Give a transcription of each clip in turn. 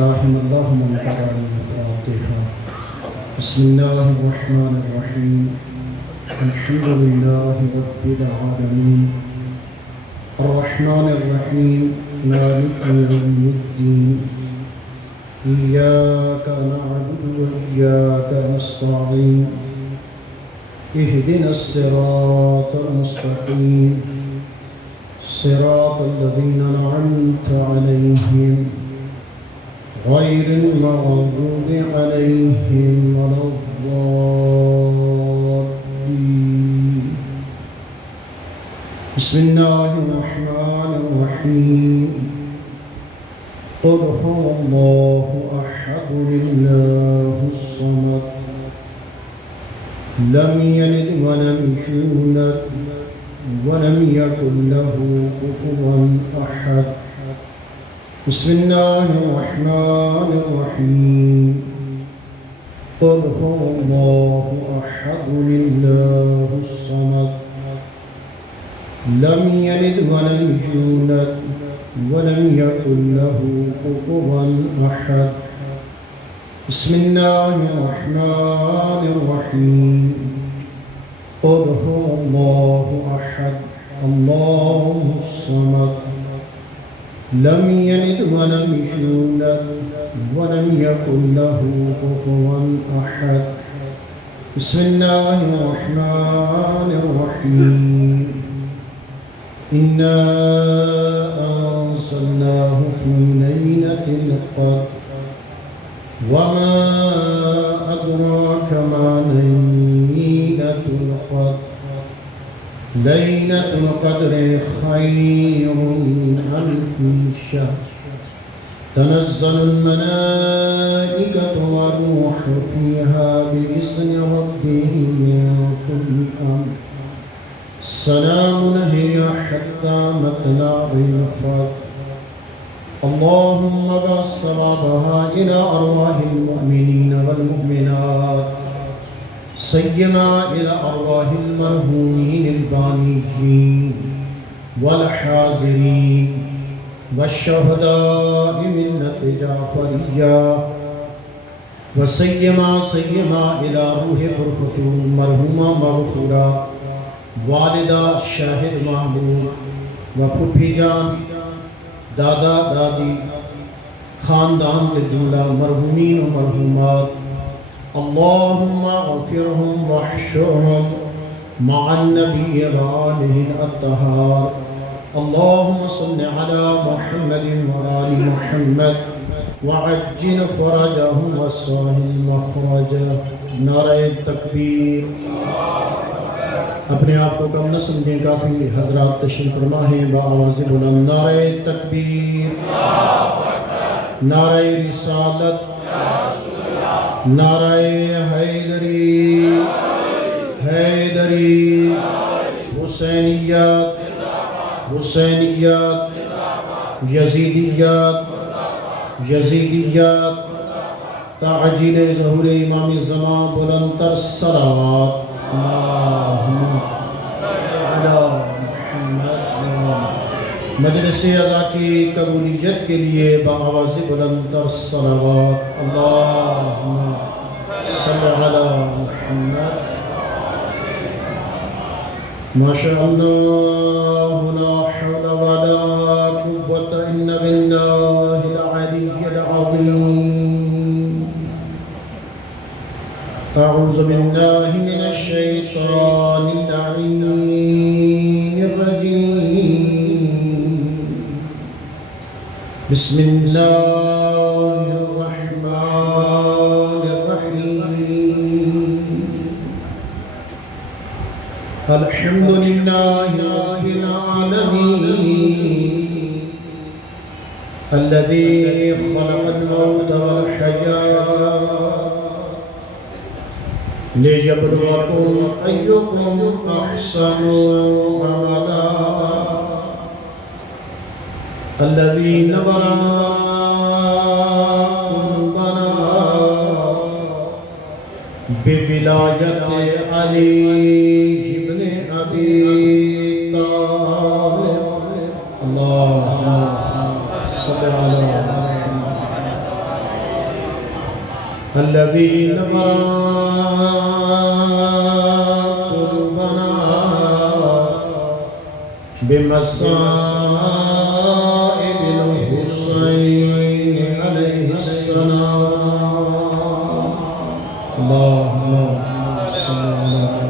رحم الله من قرأ الفاتحة. بسم الله الرحمن الرحيم. الحمد لله رب العالمين الرحمن الرحيم مالك يوم الدين إياك نعبد وإياك نستعين اهدنا الصراط المستقيم صراط الذين أنعمت عليهم غير المغضوب عليهم ولا الضالين. بسم الله الرحمن الرحيم. قل هو الله أحد الله الصمد لم يلد ولم يولد ولم يكن له كفوا أحد. بسم الله الرحمن الرحيم. قل هو الله أحد الله الصمد لم يلد ولم يولد ولم يكن له كفوا أحد. بسم الله الرحمن الرحيم. قل هو الله أحد الله الصمد لم يلد ولم يولد ولم يكن له كفوا أحد. بسم الله الرحمن الرحيم. إنا أنزلناه في ليلة القدر وما أدراك ما ليلة القدر. ليلة القدر خير من ألف شهر. تنزل الملائكة والروح فيها بإذن ربهم من كل أمر. سلام هي حتى مطلع الفجر. اللهم ابعث ثوابها إلى أرواح المؤمنين والمؤمنات سيما إلى أرواح المرحومين البانيين والحاضرين والشهداء ملة جعفرية وسيما إلى روح برفة المرحومة مغفورة والدہ شاہد محمود و پھپھی جان دادا دادی خاندان کے جملہ مرحومین و مرحومات اللہم اغفرهم واحشرهم مع النبی وآلہ الأطہار. اللہم صل علی محمد وآل محمد وعجل فرجهم وسهل مخرجه. نعرہ تکبیر. اپنے آپ کو کم نہ سمجھیں، کافی حضرات تشریف فرما ہیں. بآواز بلند نعرہ تکبیر، نعرہ رسالت، نعرہ حیدری، حیدری، حسینیات، حسینیات، یزیدیات، یزیدیات. تعجیل ظہور امام زمان بلند تر صلوات. مجلس ادا کی قبولیت کے لیے بآواز بلند تر صلوات. اللہم صلی علی محمد. ماشاءاللہ لا حول ولا قوة الا باللہ العلی العظیم. اعوذ باللہ من الشیطان اللعین الرجیم. بسم اللہ الرحمن الرحیم. الحمد للہ رب العالمین الذي خلق الموت والحیاة لِيَبْلُوَكُمْ أَيُّكُمْ أَحْسَنُ عَمَلًا. الَّذِي نَوَّرَ قُلُوبَنَا بِوِلَایَةِ عَلِيِّ بْنِ أَبِي طالب. اللهم صل على محمد. الذي نور قلوبنا بمصائب الحسين عليه السلام اللهم صل على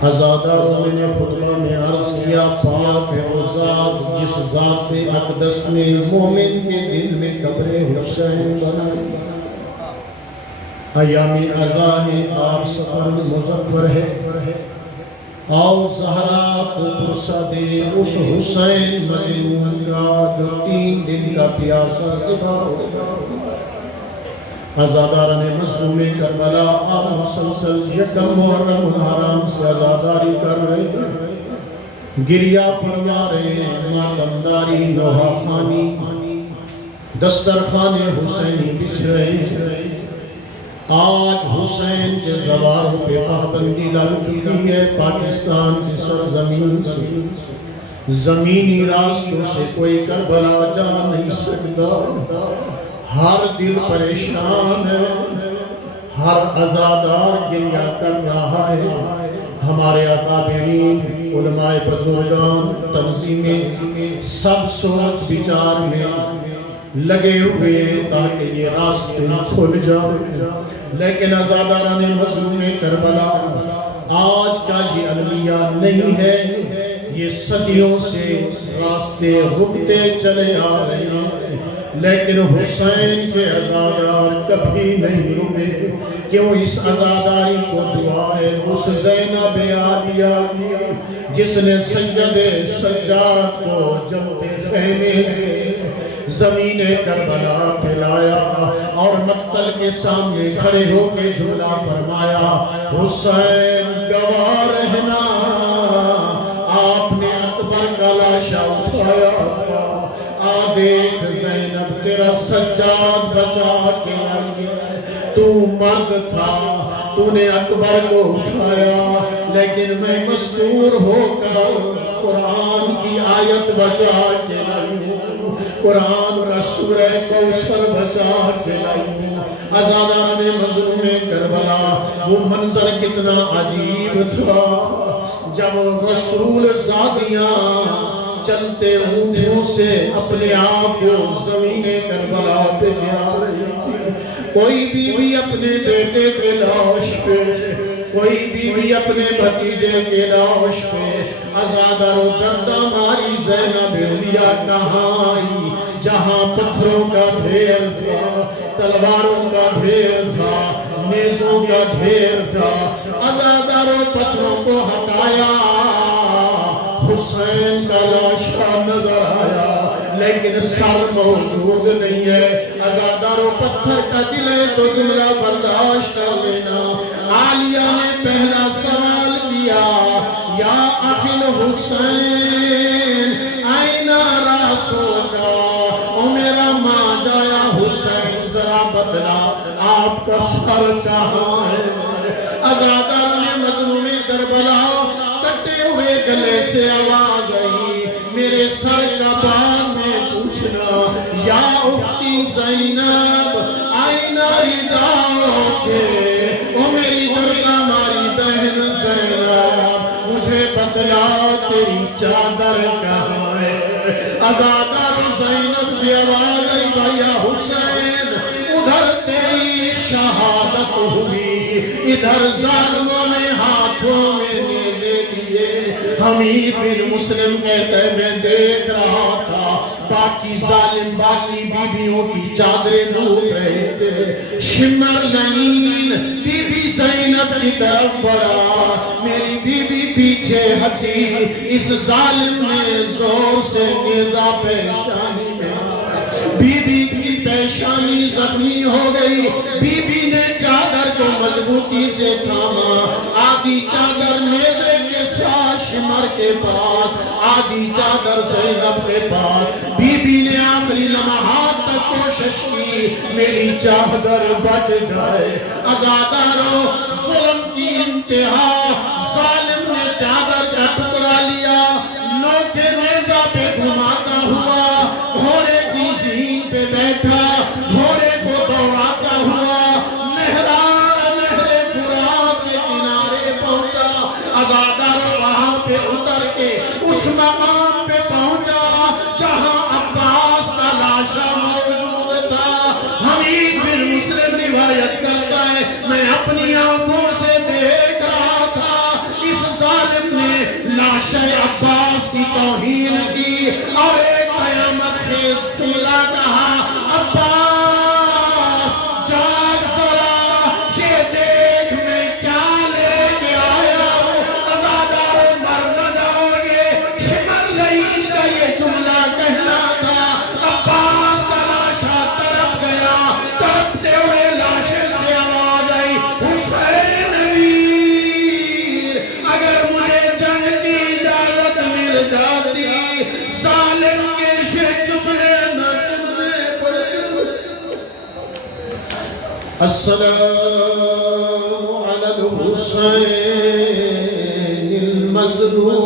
عزاداروں میں نے خطبہ میں عرض کیا پاک ذات جس ذات اقدس نے مومن کے دل میں قبر حسین بنائی ایام عزا ہے آپ سفر مظفر ہے آؤ زہرا کو فرصہ دے اس حسین مظلوم کا جو 3 دن کا پیاسا ذبح ہوگا عزاداران مظلوم کربلا آپ مسلسل یکم محرم الحرام سے عزاداری کر رہے ہیں گریہ فرما رہے ہیں ماتمداری نوحہ خانی دسترخوان حسینی بچھ رہے ہیں آج حسین کے زواروں پہ پابندی لگ چکی ہے پاکستان کی سرزمین سے زمینی راستوں سے کوئی کربلا جا نہیں سکتا ہر دل پریشان ہے ہر عزادار گریہ کر رہا ہے ہمارے اکابرین علماء بزرگان تنظیمیں سب سوچ بچار میں لگے ہوئے تاکہ یہ راستے کھل جائیں لیکن عزاداران مظلوم کربلا آج کا یہ المیہ نہیں ہے یہ صدیوں سے راستے رکتے چلے آ رہے ہیں لیکن حسین کے عزادار کبھی نہیں رکے کیوں اس عزاداری کو دعا ہے اس زینب عالیہ جس نے سید سجاد کو جلتے خیمے سے زمین کربلا پہ لایا اور مقتل کے سامنے کھڑے ہو کے جملہ فرمایا حسین گواہ رہنا آپ نے اکبر کا لاشا اٹھایا تھا دیکھ زینب تیرا سجاد بچا کے لائی تو مرد تھا تو نے اکبر کو اٹھایا لیکن میں مستور ہو کر قرآن کی آیت بچا کے لائی قرآن کا سورہ کوثر بچا کے لائی عزاداران مظلوم کربلا وہ منظر کتنا عجیب تھا جب رسول زادیاں چلتے اونٹوں سے اپنے آپ کو زمین کربلا پہ گیا رہی تھی کوئی بی بی اپنے بیٹے کے لاش پہ کوئی بی بی اپنے بھتیجے کے لاش پہ عزادار و دردہ ماری زینب علیہ کہاں آئی جہاں پتھروں کا ڈھیر تھا تلواروں کا ڈھیر تھا نیزوں کا ڈھیر تھا عزادار و پتھروں کو ہٹایا حسین کا لاشا نظر آیا لیکن سر موجود نہیں ہے عزادار و پتھر کا دل ہے تو جملہ برداشت کر لینا عالیہ نے پہلا سوال کیا یا اخل حسین آئینہ راسو کا او میرا ماں جایا حسین ذرا بدلا آپ کا سر کہاں ہے عزادار نے مظلوم کربلا ہوئے گلے سے آواز آئی میرے سر کا بعد میں پوچھنا یا اختی زینب آئینہ رداؤ کے او میری دردہ ماری بہن زینب مجھے بتلا تیری چادر کہاں ہے عزادار زینب کی آواز آئی بھیا حسین ادھر تیری شہادت ہوئی ادھر ظالموں نے ہاتھوں میں حمید بن مسلم کہتے میں دیکھ رہا تھا باقی ظالم باقی بیویوں کی چادریں لوٹ رہے تھے شمر لعین بی بی زینب کی طرف بڑھا میری بی بی پیچھے ہٹی اس ظالم نے زور سے نیزہ پیشانی میں بی بی کی پیشانی زخمی ہو گئی بی بی نے چادر کو مضبوطی سے تھاما آدھی چادر نیزے کے ساتھ شمر کے پاس آدھی چادر زینب کے پاس بی بی نے آخری لمحات تک کوشش کی میری چادر بچ جائے عزادارو ظلم کی انتہا ظالم نے چادر کا ٹکڑا لیا نوکے نیزہ پہ گھماتا ہوا گھوڑے کی زین پہ بیٹھا گھوڑے کو آنکھوں سے دیکھ رہا تھا اس ظالم نے لاش عباس کی توہین کی اور ایک قیامت خیز جملہ کہا، عباس جاگ ذرا، یہ دیکھ میں کیا لے کے آیا ہوں، عزادار مر نہ جاؤ گے۔ شمر لعین کا یہ جملہ کہنا تھا۔ عباس کا لاشا تڑپ گیا، تڑپتے ہوئے لاشے سے آواز آئی، حسین ویر، اگر مجھے جنگ کی اجازت مل جاتی ظالم کے یہ جملے نہ سننے پڑے۔ السلام علی الحسین المظلوم،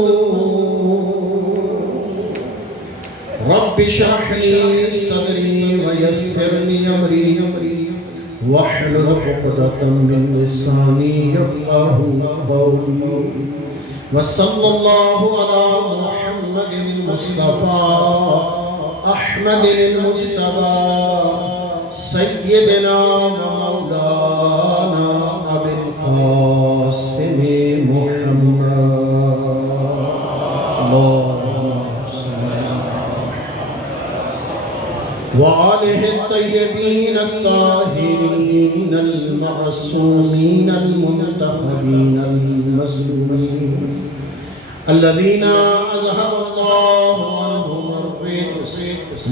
رب اشرح لي صدري ويسر لي امري واحلل عقدة من لساني يفقهوا قولي، وصلى الله على محمد المصطفى احمد المجتبى سيدنا ومولانا ابي القاسم محمد، وآلہ الطیبین الطاہرین المعصومین المنتخبین المظلومین الذین اظہر اللہ عنہم الرجس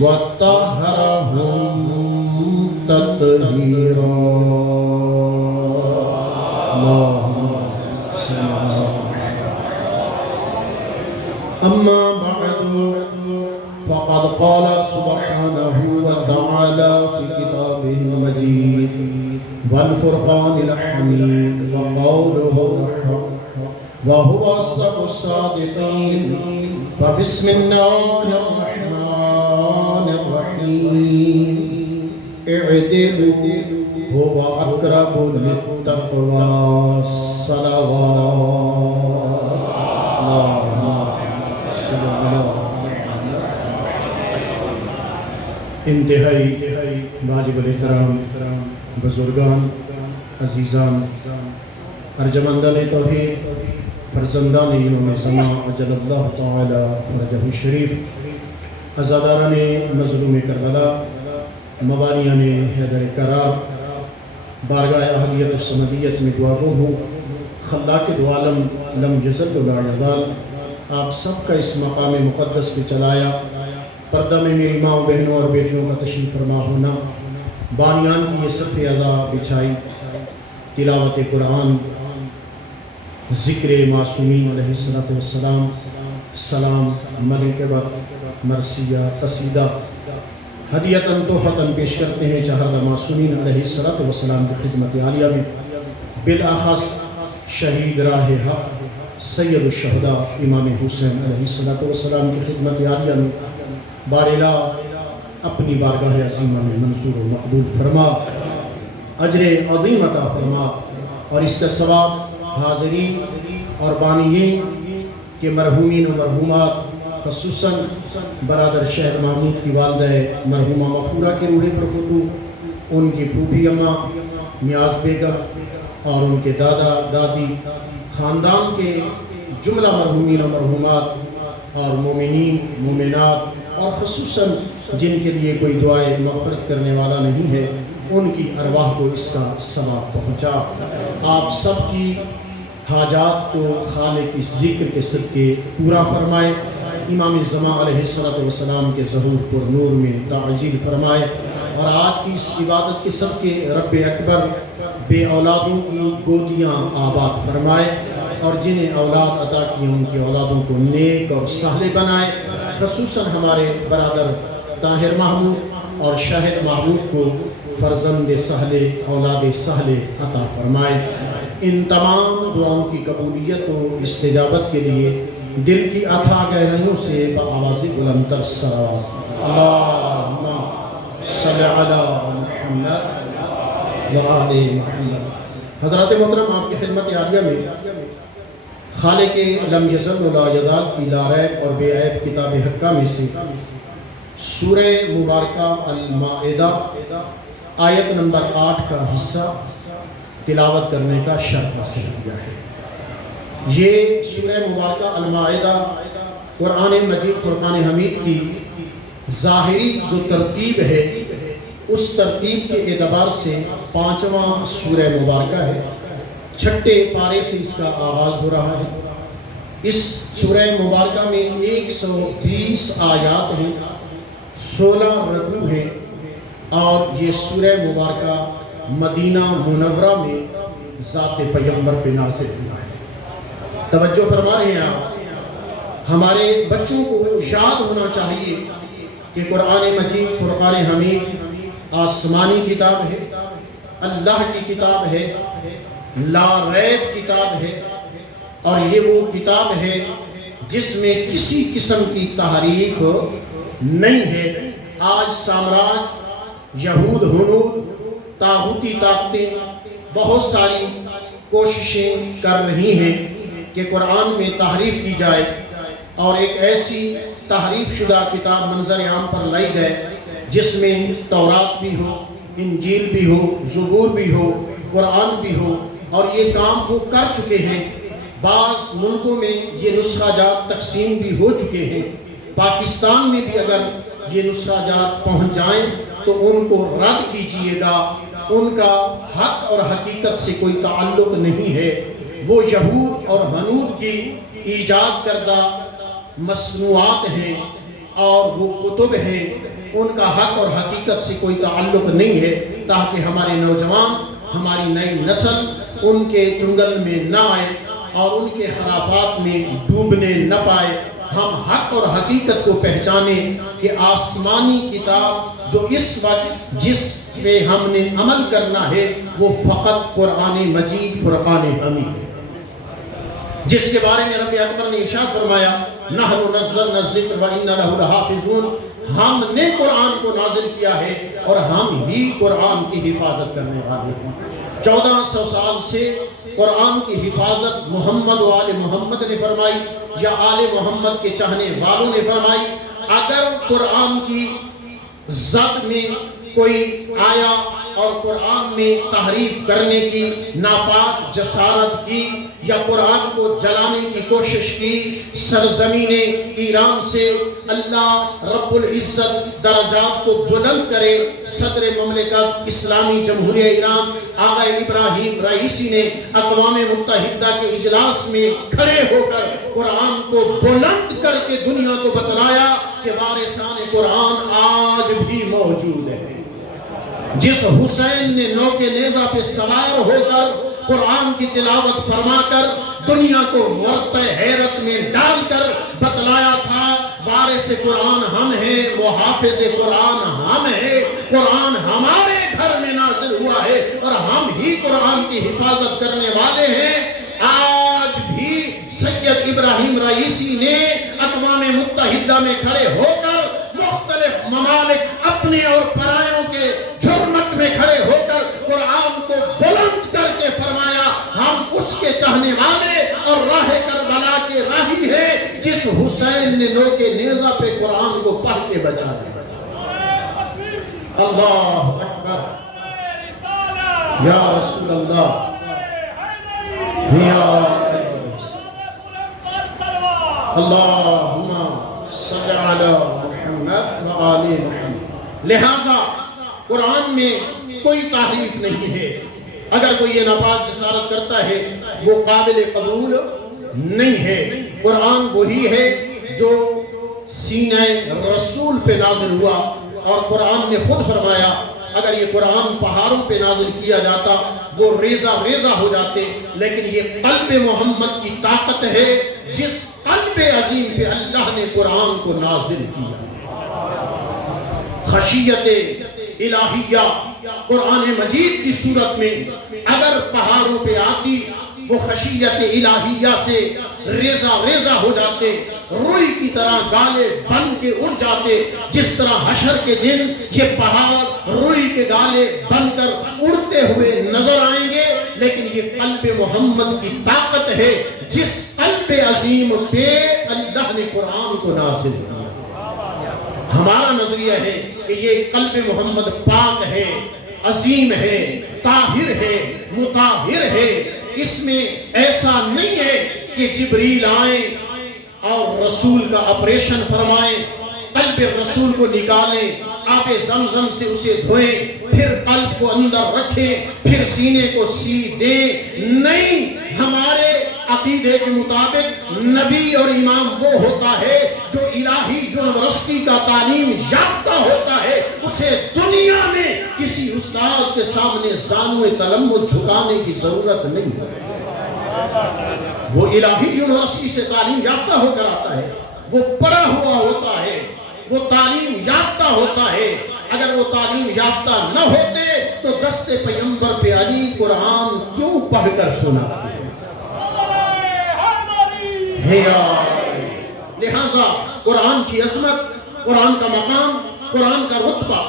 وطہرہم تطہیرا۔ اما بعد فقد قال سبحانه وتعالى في كتابه المجيد والفرقان الحميد وقوله الحق وهو أصدق الصادقين، فبسم الله الرحمن الرحيم اعدلوا هو أقرب للتقوى الصلوات۔ انتہائی واجب الاحترام بزرگان، عزیزان، ارجمندان توحید، فرزندان امام زمان عجل اللہ تعالی فرجہ الشریف، عزاداران مظلوم کربلا، مبانیان حیدر کرار، بارگاہ اہلیت السمدیت میں دعا گو ہوں، خلاق دو عالم لم یزل لا یزال آپ سب کا اس مقام مقدس پہ چلایا۔ پردہ میں میری ماں بہنوں اور بیٹیوں کا تشریف فرما ہونا، بانیان کی یہ صف اعلیٰ بچھائی، تلاوت قرآن، ذکر معصومین علیہ السلام، سلام، ملکبت، مرثیہ، قصیدہ، ہدیتاً تحفتاً پیش کرتے ہیں چہردہ معصومین علیہ السلام کی خدمت عالیہ میں، بالاخص شہید راہ حق سید الشہداء امام حسین علیہ السلام کی خدمت عالیہ میں بارلا اپنی بارگاہ عظیمہ میں منصور و مقبول فرما، اجر عظیم عطا فرما، اور اس کا ثواب حاضرین اور بانیین کے مرحومین و مرحومات، خصوصاً برادر شہر محمود کی والدہ مرحومہ مغفورہ کے روح پر فتو، ان کی پھوپھی اماں نیاز بیگم اور ان کے دادا دادی، خاندان کے جملہ مرحومین و مرحومات اور مومنین مومنات، اور خصوصاً جن کے لیے کوئی دعائے مغفرت کرنے والا نہیں ہے، ان کی ارواح کو اس کا ثواب پہنچا۔ آپ سب کی حاجات کو خالق اس ذکر کے صدقے پورا فرمائے، امام زمان علیہ السلام کے ظہور پر نور میں تعجیل فرمائے، اور آج کی اس عبادت کے صدقے رب اکبر بے اولادوں کی گودیاں آباد فرمائے، اور جنہیں اولاد عطا کی ان کی اولادوں کو نیک اور صالح بنائے، خصوصاً ہمارے برادر طاہر محمود اور شاہد محمود کو فرزند صالح اولاد صالح عطا فرمائے۔ ان تمام دعاؤں کی قبولیت و استجابت کے لیے دل کی اتھا گہرائیوں سے بآواز بلند تر صلوات، اللہم صلی علی محمد وآل محمد۔ حضرات محترم، آپ کی خدمت عالیہ میں خالق لم یزل لا یزال کی لا ریب اور بے عیب کتاب حقہ میں سے سورہ مبارکہ المائدہ آیت نمبر 8 کا حصہ تلاوت کرنے کا شرف حاصل کیا ہے۔ یہ سورہ مبارکہ المائدہ قرآن مجید فرقان حمید کی ظاہری جو ترتیب ہے اس ترتیب کے اعتبار سے 5واں سورہ مبارکہ ہے، 6 پارے سے اس کا آغاز ہو رہا ہے۔ اس سورہ مبارکہ میں 120 آیات ہیں، 16 رکوع ہیں، اور یہ سورہ مبارکہ مدینہ منورہ میں ذات پیغمبر پہ نازل ہوا ہے۔ توجہ فرما رہے ہیں آپ، ہمارے بچوں کو یاد ہونا چاہیے کہ قرآن مجید فرقان حمید آسمانی کتاب ہے، اللہ کی کتاب ہے، لا ریب کتاب ہے، اور یہ وہ کتاب ہے جس میں کسی قسم کی تحریف نہیں ہے۔ آج سامراج، یہود ہنود، طاغوتی طاقتیں بہت ساری کوششیں کر رہی ہیں کہ قرآن میں تحریف کی جائے اور ایک ایسی تحریف شدہ کتاب منظر عام پر لائی جائے جس میں تورات بھی ہو، انجیل بھی ہو، زبور بھی ہو، قرآن بھی ہو، اور یہ کام وہ کر چکے ہیں۔ بعض ملکوں میں یہ نسخہ جات تقسیم بھی ہو چکے ہیں۔ پاکستان میں بھی اگر یہ نسخہ جات پہنچ جائیں تو ان کو رد کیجئے گا، ان کا حق اور حقیقت سے کوئی تعلق نہیں ہے۔ وہ یہود اور ہنود کی ایجاد کردہ مصنوعات ہیں اور وہ کتب ہیں، ان کا حق اور حقیقت سے کوئی تعلق نہیں ہے، تاکہ ہمارے نوجوان، ہماری نئی نسل ان کے چنگل میں نہ آئے اور ان کے خرافات میں ڈوبنے نہ پائے۔ ہم حق اور حقیقت کو پہچانیں کہ آسمانی کتاب جو اس وقت جس پہ ہم نے عمل کرنا ہے وہ فقط قرآن مجید فرقان حمید ہے، جس کے بارے میں رب اکبر نے ارشاد فرمایا نحن نزلنا الذکر وإنا لہ لحافظون، ہم نے قرآن کو نازل کیا ہے اور ہم ہی قرآن کی حفاظت کرنے والے ہیں۔ 1400 سال سے قرآن کی حفاظت محمد و آل محمد نے فرمائی یا آل محمد کے چاہنے والوں نے فرمائی۔ اگر قرآن کی زد میں کوئی آیا اور قرآن میں تحریف کرنے کی ناپاک جسارت کی یا قرآن کو جلانے کی کوشش کی، سرزمین ایران سے اللہ رب العزت درجات کو بلند کرے۔ صدر مملکت اسلامی جمہوریہ ایران آقا ابراہیم رئیسی نے اقوام متحدہ کے اجلاس میں کھڑے ہو کر قرآن کو بلند کر کے دنیا کو بتلایا کہ وارثان قرآن آج بھی موجود ہے۔ جس حسین نے نوکے نیزہ پہ سوار ہو کر قرآن کی تلاوت فرما کر دنیا کو ورطہ حیرت میں ڈال کر بتلایا تھا وارث قرآن ہم ہیں، محافظ قرآن ہم ہیں، قرآن ہمارے گھر میں نازل ہوا ہے اور ہم ہی قرآن کی حفاظت کرنے والے ہیں۔ آج بھی سید ابراہیم رئیسی نے اقوام متحدہ میں کھڑے ہو کر مختلف ممالک اپنے اور پرایوں کے جھرمٹ میں کھڑے ہو کر قرآن کو بلند کر کے فرمایا ہم اس کے چاہنے والے اور راہ کربلا کے راہی ہیں جس حسین نے نوکے نیزہ پہ قرآن کو پڑھ کے بچایا۔ اللہ اکبر، یا رسول اللہ، اللہم صلی علی محمد و آل محمد۔ لہذا قرآن میں کوئی تحریف نہیں ہے۔ اگر کوئی یہ ناپاک جسارت کرتا ہے وہ قابل قبول نہیں ہے۔ قرآن وہی ہے جو سینہ رسول پہ نازل ہوا، اور قرآن نے خود فرمایا اگر یہ قرآن پہاڑوں پہ نازل کیا جاتا وہ ریزہ ریزہ ہو جاتے، لیکن یہ قلب محمد کی طاقت ہے جس قلب عظیم پہ اللہ نے قرآن کو نازل کیا۔ خشیت الہیہ قرآن مجید کی صورت میں اگر پہاڑوں پہ آتی وہ خشیت الہیہ سے ریزہ ریزہ ہو جاتے، روئی کی طرح گالے بن کے اڑ جاتے، جس طرح حشر کے دن یہ پہاڑ روئی کے گالے بن کر اڑتے ہوئے نظر آئیں گے۔ لیکن یہ قلب محمد کی طاقت ہے جس قلب عظیم پہ اللہ نے قرآن کو نازل کیا۔ ہمارا نظریہ ہے کہ یہ قلب محمد پاک ہے، عظیم ہے، طاہر ہے، مطہر ہے۔ اس میں ایسا نہیں ہے کہ جبریل آئیں اور رسول کا آپریشن فرمائیں، قلب رسول کو نکالیں، آب زمزم سے اسے دھوئیں، پھر قلب کو اندر رکھیں، پھر سینے کو سی دیں۔ نہیں، ہمارے عقیدے کے مطابق نبی اور امام وہ ہوتا ہے جو الہی یونیورسٹی کا تعلیم یافتہ ہوتا ہے، اسے دنیا میں کسی استاد کے سامنے زانو تلمذ جھکانے کی ضرورت نہیں ہے۔ وہ الہی یونیورسٹی سے تعلیم یافتہ ہو کر آتا ہے، وہ پڑھا ہوا ہوتا ہے، وہ تعلیم یافتہ ہوتا ہے۔ اگر وہ تعلیم یافتہ نہ ہوتے تو دست پیغمبر پہ علی قرآن کیوں پڑھ کر سناتے؟ لہذا قرآن کی عظمت، قرآن کا مقام، قرآن کا رتبہ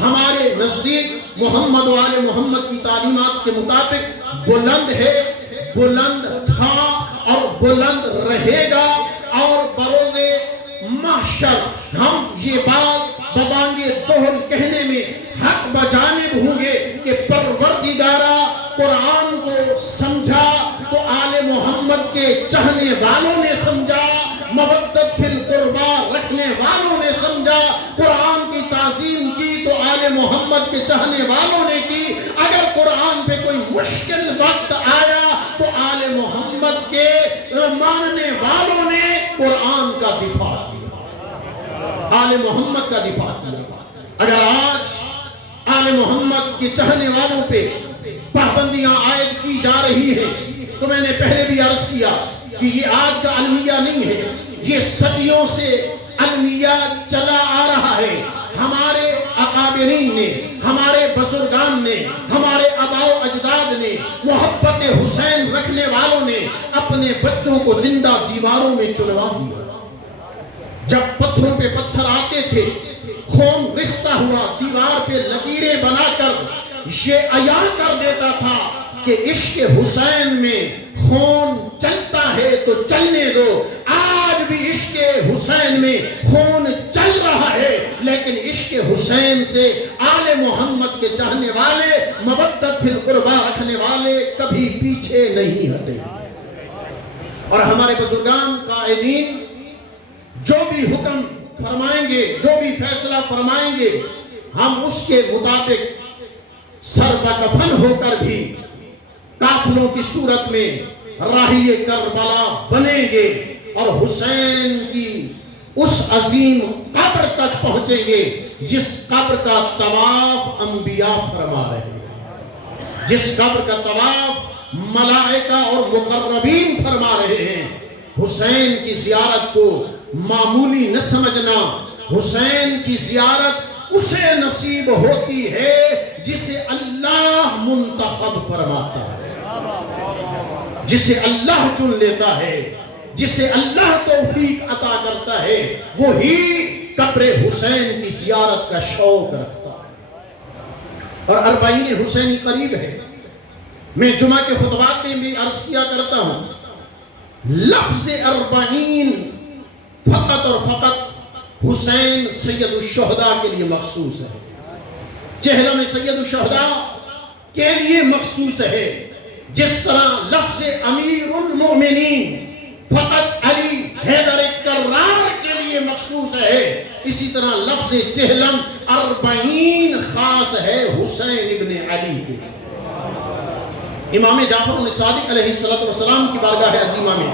ہمارے نزدیک محمد و آل محمد کی تعلیمات کے مطابق بلند ہے، بلند تھا اور بلند رہے گا۔ اور بروز محشر ہم یہ بات ببانگ دہل کہنے میں حق بجانب ہوں گے کہ پروردگارہ قرآن کو سمجھا تو آل محمد کے چاہنے والوں نے سمجھا، مودت فی القربہ رکھنے والوں نے سمجھا، قرآن کی تعظیم کی تو آل محمد کے چاہنے والوں نے کی۔ اگر قرآن پہ کوئی مشکل وقت آیا تو آل محمد کے ماننے والوں نے قرآن کا دفاع کیا، آل محمد کا دفاع کیا۔ اگر آج آل محمد کے چاہنے والوں پہ پابندیاں عائد کی جا رہی ہیں تو میں نے پہلے بھی عرض کیا کہ یہ آج کا المیہ نہیں ہے، یہ صدیوں سے المیہ چلا آ رہا ہے۔ ہمارے اکابرین نے، ہمارے بزرگان نے، ہمارے آباء و اجداد نے، محبت حسین رکھنے والوں نے اپنے بچوں کو زندہ دیواروں میں چنوا دیا۔ جب پتھروں پہ پتھر آتے تھے، خون رشتہ ہوا، دیوار پہ لکیریں بنا کر یہ عیاں کر دیتا تھا کہ عشق حسین میں خون چلتا ہے تو چلنے دو۔ آج بھی عشق حسین میں خون چل رہا ہے، لیکن عشق حسین سے آل محمد کے چاہنے والے، مودت فی القربہ رکھنے والے کبھی پیچھے نہیں ہٹے۔ اور ہمارے بزرگان قائدین جو بھی حکم فرمائیں گے، جو بھی فیصلہ فرمائیں گے، ہم اس کے مطابق سر بکفن ہو کر بھی قافلوں کی صورت میں راہی کربلا بنیں گے اور حسین کی اس عظیم قبر تک پہنچیں گے جس قبر کا طواف انبیاء فرما رہے ہیں، جس قبر کا طواف ملائکہ اور مقربین فرما رہے ہیں۔ حسین کی زیارت کو معمولی نہ سمجھنا، حسین کی زیارت اسے نصیب ہوتی ہے جسے اللہ منتخب فرماتا ہے، جسے اللہ چن لیتا ہے، جسے اللہ توفیق عطا کرتا ہے، وہی قبر حسین کی زیارت کا شوق رکھتا ہے۔ اور اربعین حسینی قریب ہے، میں جمعہ کے خطبات میں بھی عرض کیا کرتا ہوں، لفظ اربعین فقط اور فقط حسین سید الشہداء کے لیے مخصوص ہے، چہلم سید الشہداء کے لیے مخصوص ہے۔ جس طرح لفظ امیر المؤمنین فقط علی حیدر کرار کے لیے مخصوص ہے، اسی طرح لفظ چہلم اربعین خاص ہے حسین ابن علی کے۔ امام جعفر صادق علیہ السلام کی بارگاہ عظیمہ میں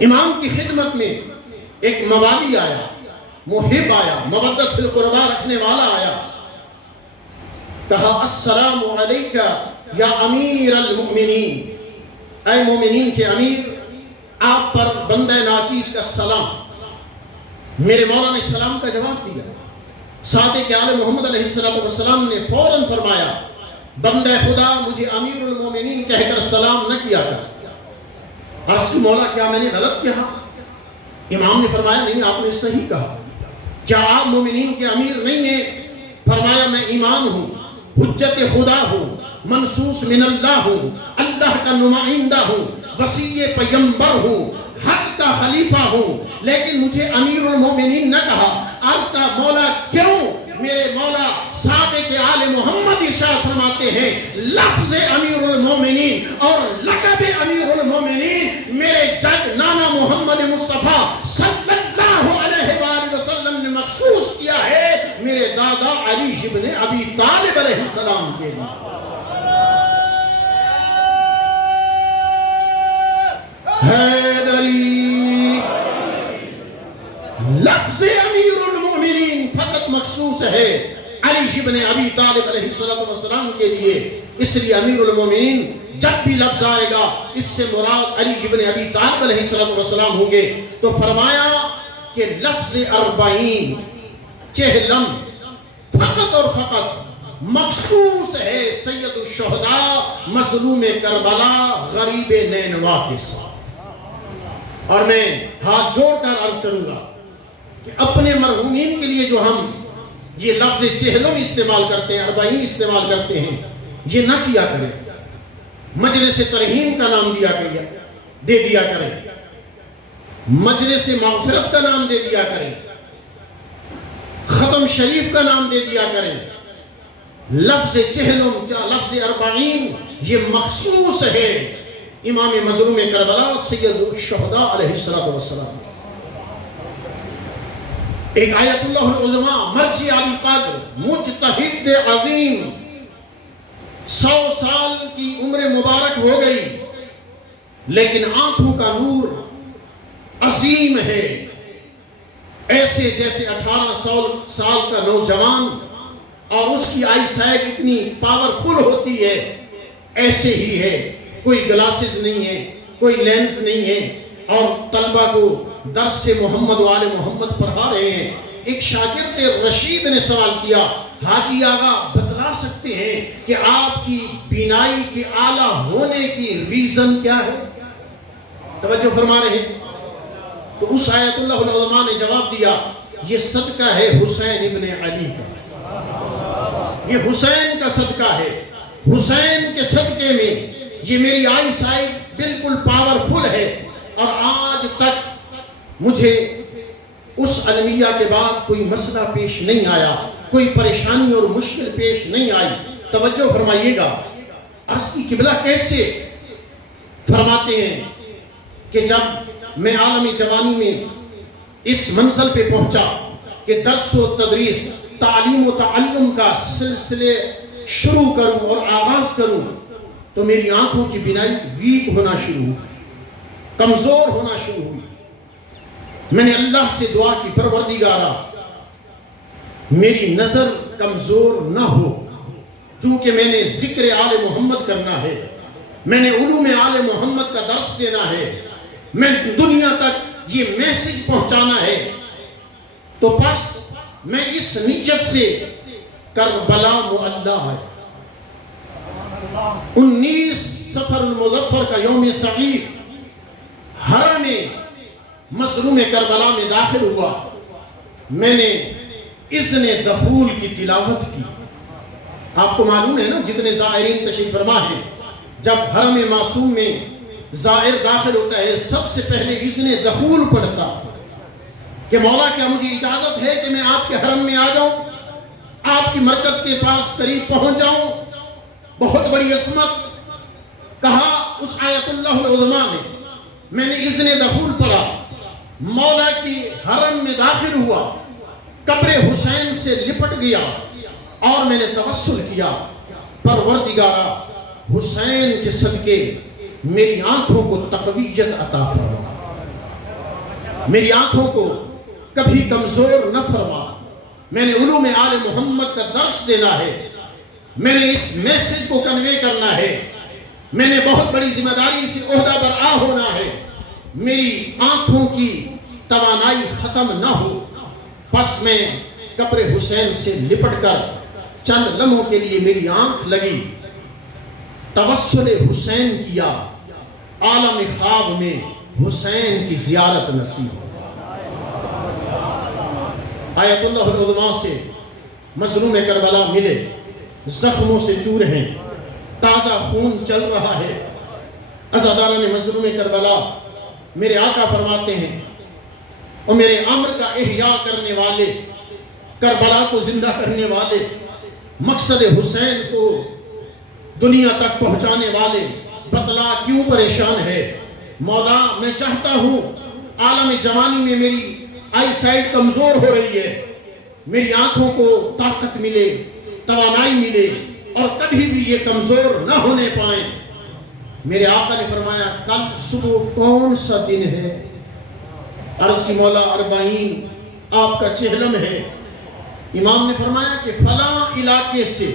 امام کی خدمت میں ایک موالی آیا، محب آیا، مودت فی القربہ رکھنے والا آیا، کہا السلام علیکہ یا امیر المؤمنین، اے مومنین کے امیر، آپ پر بندہ ناچیز کا سلام۔ میرے مولا نے سلام کا جواب دیا۔ صادق آل محمد علیہ السلام نے فوراً فرمایا، بندہ خدا مجھے امیر المومنین کہہ کر سلام نہ کیا کر۔ عرض کی مولا کیا میں نے غلط کہا؟ امام نے فرمایا نہیں، آپ نے صحیح کہا۔ کیا آپ مومنین کے امیر نہیں ہیں؟ فرمایا میں امام ہوں، حجت خدا ہوں، منصوص من اللہ ہوں، اللہ کا نمائندہ ہوں، وصی پیغمبر ہوں، حق کا کا خلیفہ ہوں لیکن مجھے امیر المومنین نہ کہا. عرض کا مولا کیوں؟ میرے مولا صادق آل محمد ارشاد فرماتے ہیں لفظ امیر المومنین اور لقب امیر المومنین میرے جد نانا محمد مصطفیٰ صلی اللہ علیہ وآلہ وسلم نے مخصوص کیا ہے میرے دادا علی ابن ابی طالب علیہ السلام کے لیے. حیدری لفظ امیر المومنین فقط مخصوص ہے علی ابن ابی طالب علیہ السلام کے لیے. اس لیے امیر المومنین جب بھی لفظ آئے گا اس سے مراد علی ابن ابی طالب علیہ السلام ہوں گے. تو فرمایا کہ لفظ 40 چہلم فقط اور فقط مخصوص ہے سید الشہداء مظلوم کربلا غریب نینوا کے ساتھ. اور میں ہاتھ جوڑ کر عرض کروں گا کہ اپنے مرحومین کے لیے جو ہم یہ لفظ چہلم استعمال کرتے ہیں 40 استعمال کرتے ہیں یہ نہ کیا کریں. مجلس ترحیم کا نام دے دیا کریں, مجلس مغفرت کا نام دے دیا کریں, ختم شریف کا نام دے دیا کریں. لفظ چہلم لفظ 40 یہ مخصوص ہے امام مظلوم کربلا سید الشہداء علیہ السلام. ایک آیت اللہ العظماء مرجع علی قادر مجتہد عظیم 100 سال کی عمر مبارک ہو گئی لیکن آنکھوں کا نور عظیم ہے, ایسے جیسے 18 سال کا نوجوان اور اس کی آئی سائٹ اتنی پاورفل ہوتی ہے ایسے ہی ہے. کوئی گلاسز نہیں ہے, کوئی لینس نہیں ہے اور طلبہ کو درس محمد و آل محمد پڑھا رہے ہیں. ایک شاگرد رشید نے سوال کیا حاجی آغا بتلا سکتے ہیں کہ آپ کی بینائی کے اعلیٰ ہونے کی ریزن کیا ہے؟ توجہ فرما رہے ہیں. تو اس آیت اللہ العظماء نے جواب دیا یہ صدقہ ہے حسین ابن علی کا, یہ حسین کا صدقہ ہے. حسین کے صدقے میں یہ میری آئی سائٹ بالکل پاورفل ہے اور آج تک مجھے اس المیہ کے بعد کوئی مسئلہ پیش نہیں آیا, کوئی پریشانی اور مشکل پیش نہیں آئی. توجہ فرمائیے گا. عرض کی قبلہ کیسے فرماتے ہیں کہ جب میں عالم جوانی میں اس منزل پہ پہنچا کہ درس و تدریس تعلیم و تعلم کا سلسلے شروع کروں اور آغاز کروں تو میری آنکھوں کی بینائی ویک ہونا شروع ہوئی, کمزور ہونا شروع ہوئی. میں نے اللہ سے دعا کی پروردگارا میری نظر کمزور نہ ہو, چونکہ میں نے ذکر آل محمد کرنا ہے, میں نے علوم آل محمد کا درس دینا ہے, میں دنیا تک یہ میسج پہنچانا ہے. تو بس میں اس نیت سے کربلا معلّہ ہے 19 صفر المظفر کا یوم سعید حرم مظلوم کربلا میں داخل ہوا. میں نے اذن دخول کی تلاوت کی. آپ کو معلوم ہے نا جتنے زائرین تشریف فرما ہیں جب حرم معصوم میں زائر داخل ہوتا ہے سب سے پہلے اذن دخول پڑھتا کہ مولا کیا مجھے اجازت ہے کہ میں آپ کے حرم میں آ جاؤں, آپ کی مرکز کے پاس قریب پہنچ جاؤں. بہت بڑی عظمت کہا اس آیت اللہ العظماء میں نے اذن دخول پڑھا, مولا کی حرم میں داخل ہوا, قبر حسین سے لپٹ گیا اور میں نے توسل کیا پروردگارا حسین کے صدقے میری آنکھوں کو تقویت عطا فرما, میری آنکھوں کو کبھی کمزور نہ فرما. میں نے علوم آل محمد کا درس دینا ہے, میں نے اس میسج کو کنوے کرنا ہے, میں نے بہت بڑی ذمہ داری سے عہدہ برآ ہونا ہے. میری آنکھوں کی توانائی ختم نہ ہو. پس میں قبر حسین سے لپٹ کر چند لمحوں کے لیے میری آنکھ لگی, توسل حسین کیا, عالم خواب میں حسین کی زیارت نصیب. آیت اللہ العظماء سے مظلوم کربلا ملے, زخموں سے چور ہیں, تازہ خون چل رہا ہے. عزاداران مظلوم کربلا میرے آقا فرماتے ہیں اور میرے امر کا احیاء کرنے والے، کربلا کو زندہ کرنے والے، مقصد حسین کو دنیا تک پہنچانے والے، بتلا کیوں پریشان ہے؟ مولا میں چاہتا ہوں عالم جوانی میں میری آئی سائٹ کمزور ہو رہی ہے، میری آنکھوں کو طاقت ملے، توانائی ملے اور کبھی بھی یہ کمزور نہ ہونے پائیں۔ میرے آقا نے فرمایا کل صبح کون سا دن ہے؟ عرض کی مولا 40 آپ کا چہلم ہے۔ امام نے فرمایا کہ فلاں علاقے سے،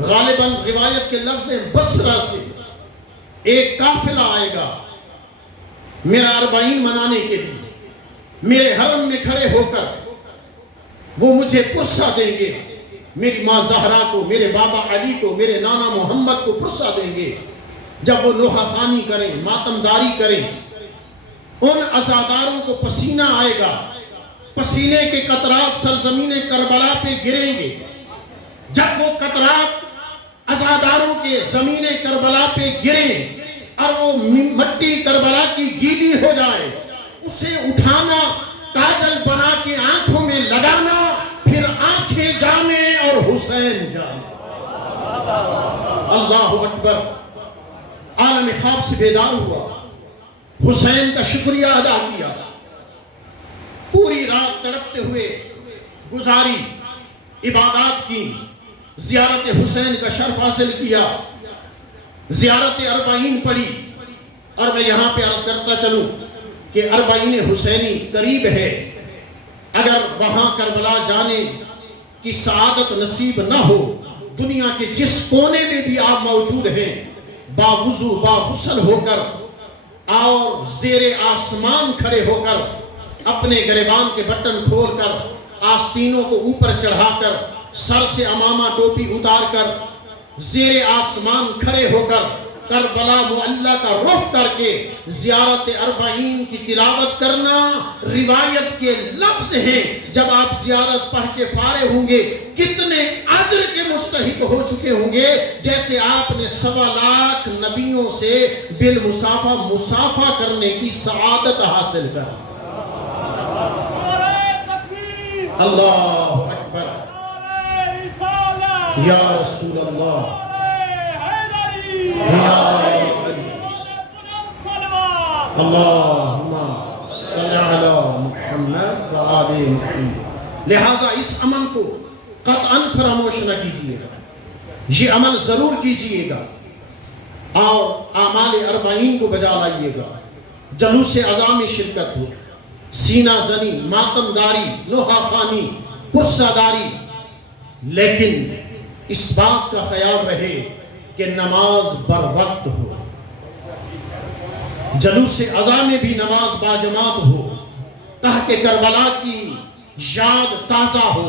غالباً روایت کے لفظ بصرہ سے ایک قافلہ آئے گا میرا 40 منانے کے لیے، میرے حرم میں کھڑے ہو کر وہ مجھے پرسہ دیں گے، میری ماں زہرا کو، میرے بابا علی کو، میرے نانا محمد کو پرسہ دیں گے۔ جب وہ نوحہ خوانی کریں، ماتمداری کریں، ان عزاداروں کو پسینہ آئے گا، پسینے کے قطرات سرزمین کربلا پہ گریں گے۔ جب وہ قطرات عزاداروں کے زمین کربلا پہ گریں اور وہ مٹی کربلا کی گیلی ہو جائے، اسے اٹھانا، کاجل بنا کے آنکھوں میں لگانا، پھر آنکھیں جانے اور حسین جانے۔ اللہ اکبر۔ عالم خواب سے بیدار ہوا، حسین کا شکریہ ادا کیا، پوری رات تڑپتے ہوئے گزاری، عبادات کی، زیارت حسین کا شرف حاصل کیا، زیارت 40 پڑھی۔ اور میں یہاں پہ عرض کرتا چلوں کہ 40 حسینی قریب ہے، اگر وہاں کربلا جانے کی سعادت نصیب نہ ہو، دنیا کے جس کونے میں بھی آپ موجود ہیں، باوضو باغسل ہو کر اور زیر آسمان کھڑے ہو کر، اپنے گریبان کے بٹن کھول کر، آستینوں کو اوپر چڑھا کر، سر سے امامہ ٹوپی اتار کر، زیر آسمان کھڑے ہو کر، کربلا معلیٰ کا رخ کر کے زیارت 40 کی تلاوت کرنا روایت کے لفظ ہیں۔ جب آپ زیارت پڑھ کے فارغ ہوں گے کتنے اجر کے مستحق ہو چکے ہوں گے، جیسے آپ نے 1.25 لاکھ نبیوں سے بالمصافہ مصافہ کرنے کی سعادت حاصل کر۔ اللہ اکبر۔ یا رسول اللہ، اللہم صلی علی محمد و آل محمد۔ لہٰذا اس عمل کو قطعاً فراموش نہ کیجئے گا، یہ عمل ضرور کیجئے گا اور اعمال 40 کو بجا لائیے گا۔ جلوس عزا میں شرکت ہو، سینہ زنی، ماتم داری، نوحہ خوانی، پرسہ داری، لیکن اس بات کا خیال رہے کہ نماز بر وقت ہو، جلوس عزا میں بھی نماز باجماعت ہو، تاکہ کربلا کی یاد تازہ ہو،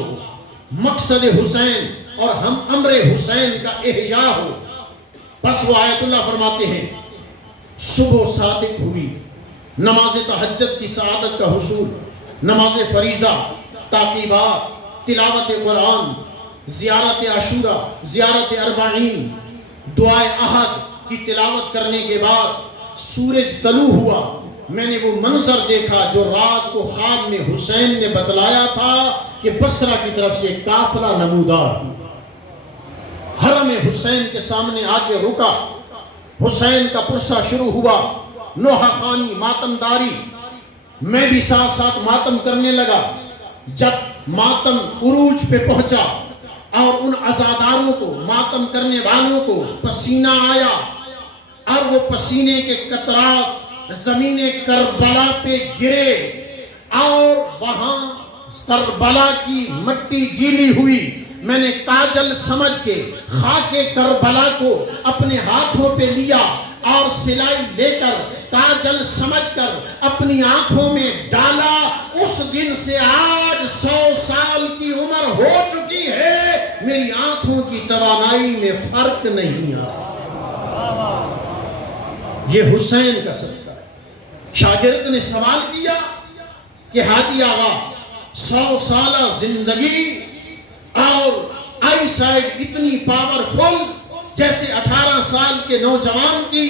مقصد حسین اور ہم امر حسین کا احیاء ہو۔ پس وہ آیت اللہ فرماتے ہیں صبح صادق ہوئی، نماز تہجد کی سعادت کا حصول، نماز فریضہ، تعقیبات، تلاوت قرآن، زیارت عاشورہ، زیارت 40، دعائے احد کی تلاوت کرنے کے بعد سورج طلوع ہوا۔ میں نے وہ منظر دیکھا جو رات کو خواب میں حسین نے بتلایا تھا کہ بصرہ کی طرف سے قافلہ نمودار ہوا، حرم حسین کے سامنے آگے رکا، حسین کا پرسہ شروع ہوا، نوحہ خوانی، ماتم داری، میں بھی ساتھ ساتھ ماتم کرنے لگا۔ جب ماتم عروج پہ پہنچا اور ان عزاداروں کو، ماتم کرنے والوں کو پسینہ آیا اور وہ پسینے کے قطرات زمین کربلا پہ گرے اور وہاں کربلا کی مٹی گیلی ہوئی، میں نے کاجل سمجھ کے خاک کربلا کو اپنے ہاتھوں پہ لیا اور سلائی لے کر کاجل سمجھ کر اپنی آنکھوں میں ڈالا۔ اس دن سے آج 100 سال کی عمر ہو چکی ہے، میری آنکھوں کی توانائی میں فرق نہیں آیا۔ یہ حسین کا صدقہ ہے۔ شاگرد نے سوال کیا کہ حاجی آغا 100 سالہ زندگی اور آئی سائٹ اتنی پاورفل جیسے 18 سال کے نوجوان کی،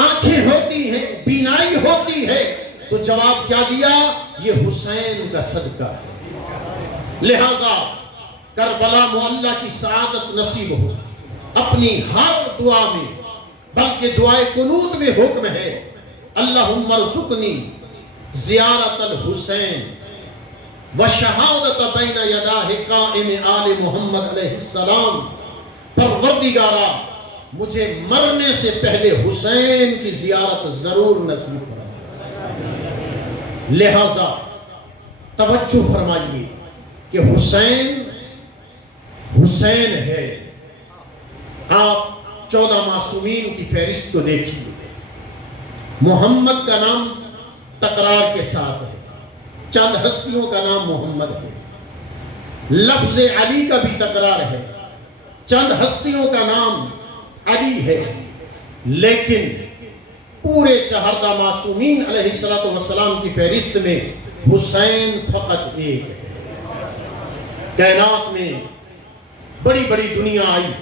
آنکھیں ہوتی ہیں، بینائی ہوتی ہے، تو جواب کیا دیا؟ یہ حسین کا صدقہ ہے۔ لہذا کربلا معلیٰ کی سعادت نصیب ہو، اپنی ہر دعا میں، بلکہ دعائے قنوت میں حکم ہے، اللہم ارزقنی زیارت الحسین وشہادت بین یداہ قائم آل محمد علیہ السلام۔ پروردگارا مجھے مرنے سے پہلے حسین کی زیارت ضرور نصیب فرما۔ لہذا توجہ فرمائیے کہ حسین حسین ہے۔ آپ 14 معصومین کی فہرست کو دیکھیے۔ محمد کا نام تکرار کے ساتھ ہے، چند ہستیوں کا نام محمد ہے۔ لفظ علی کا بھی تکرار ہے، چند ہستیوں کا نام علی ہے، لیکن پورے 14 معصومین علیہ السلام کی فہرست میں حسین فقط ایک ہے۔ کائنات میں بڑی بڑی دنیا آئی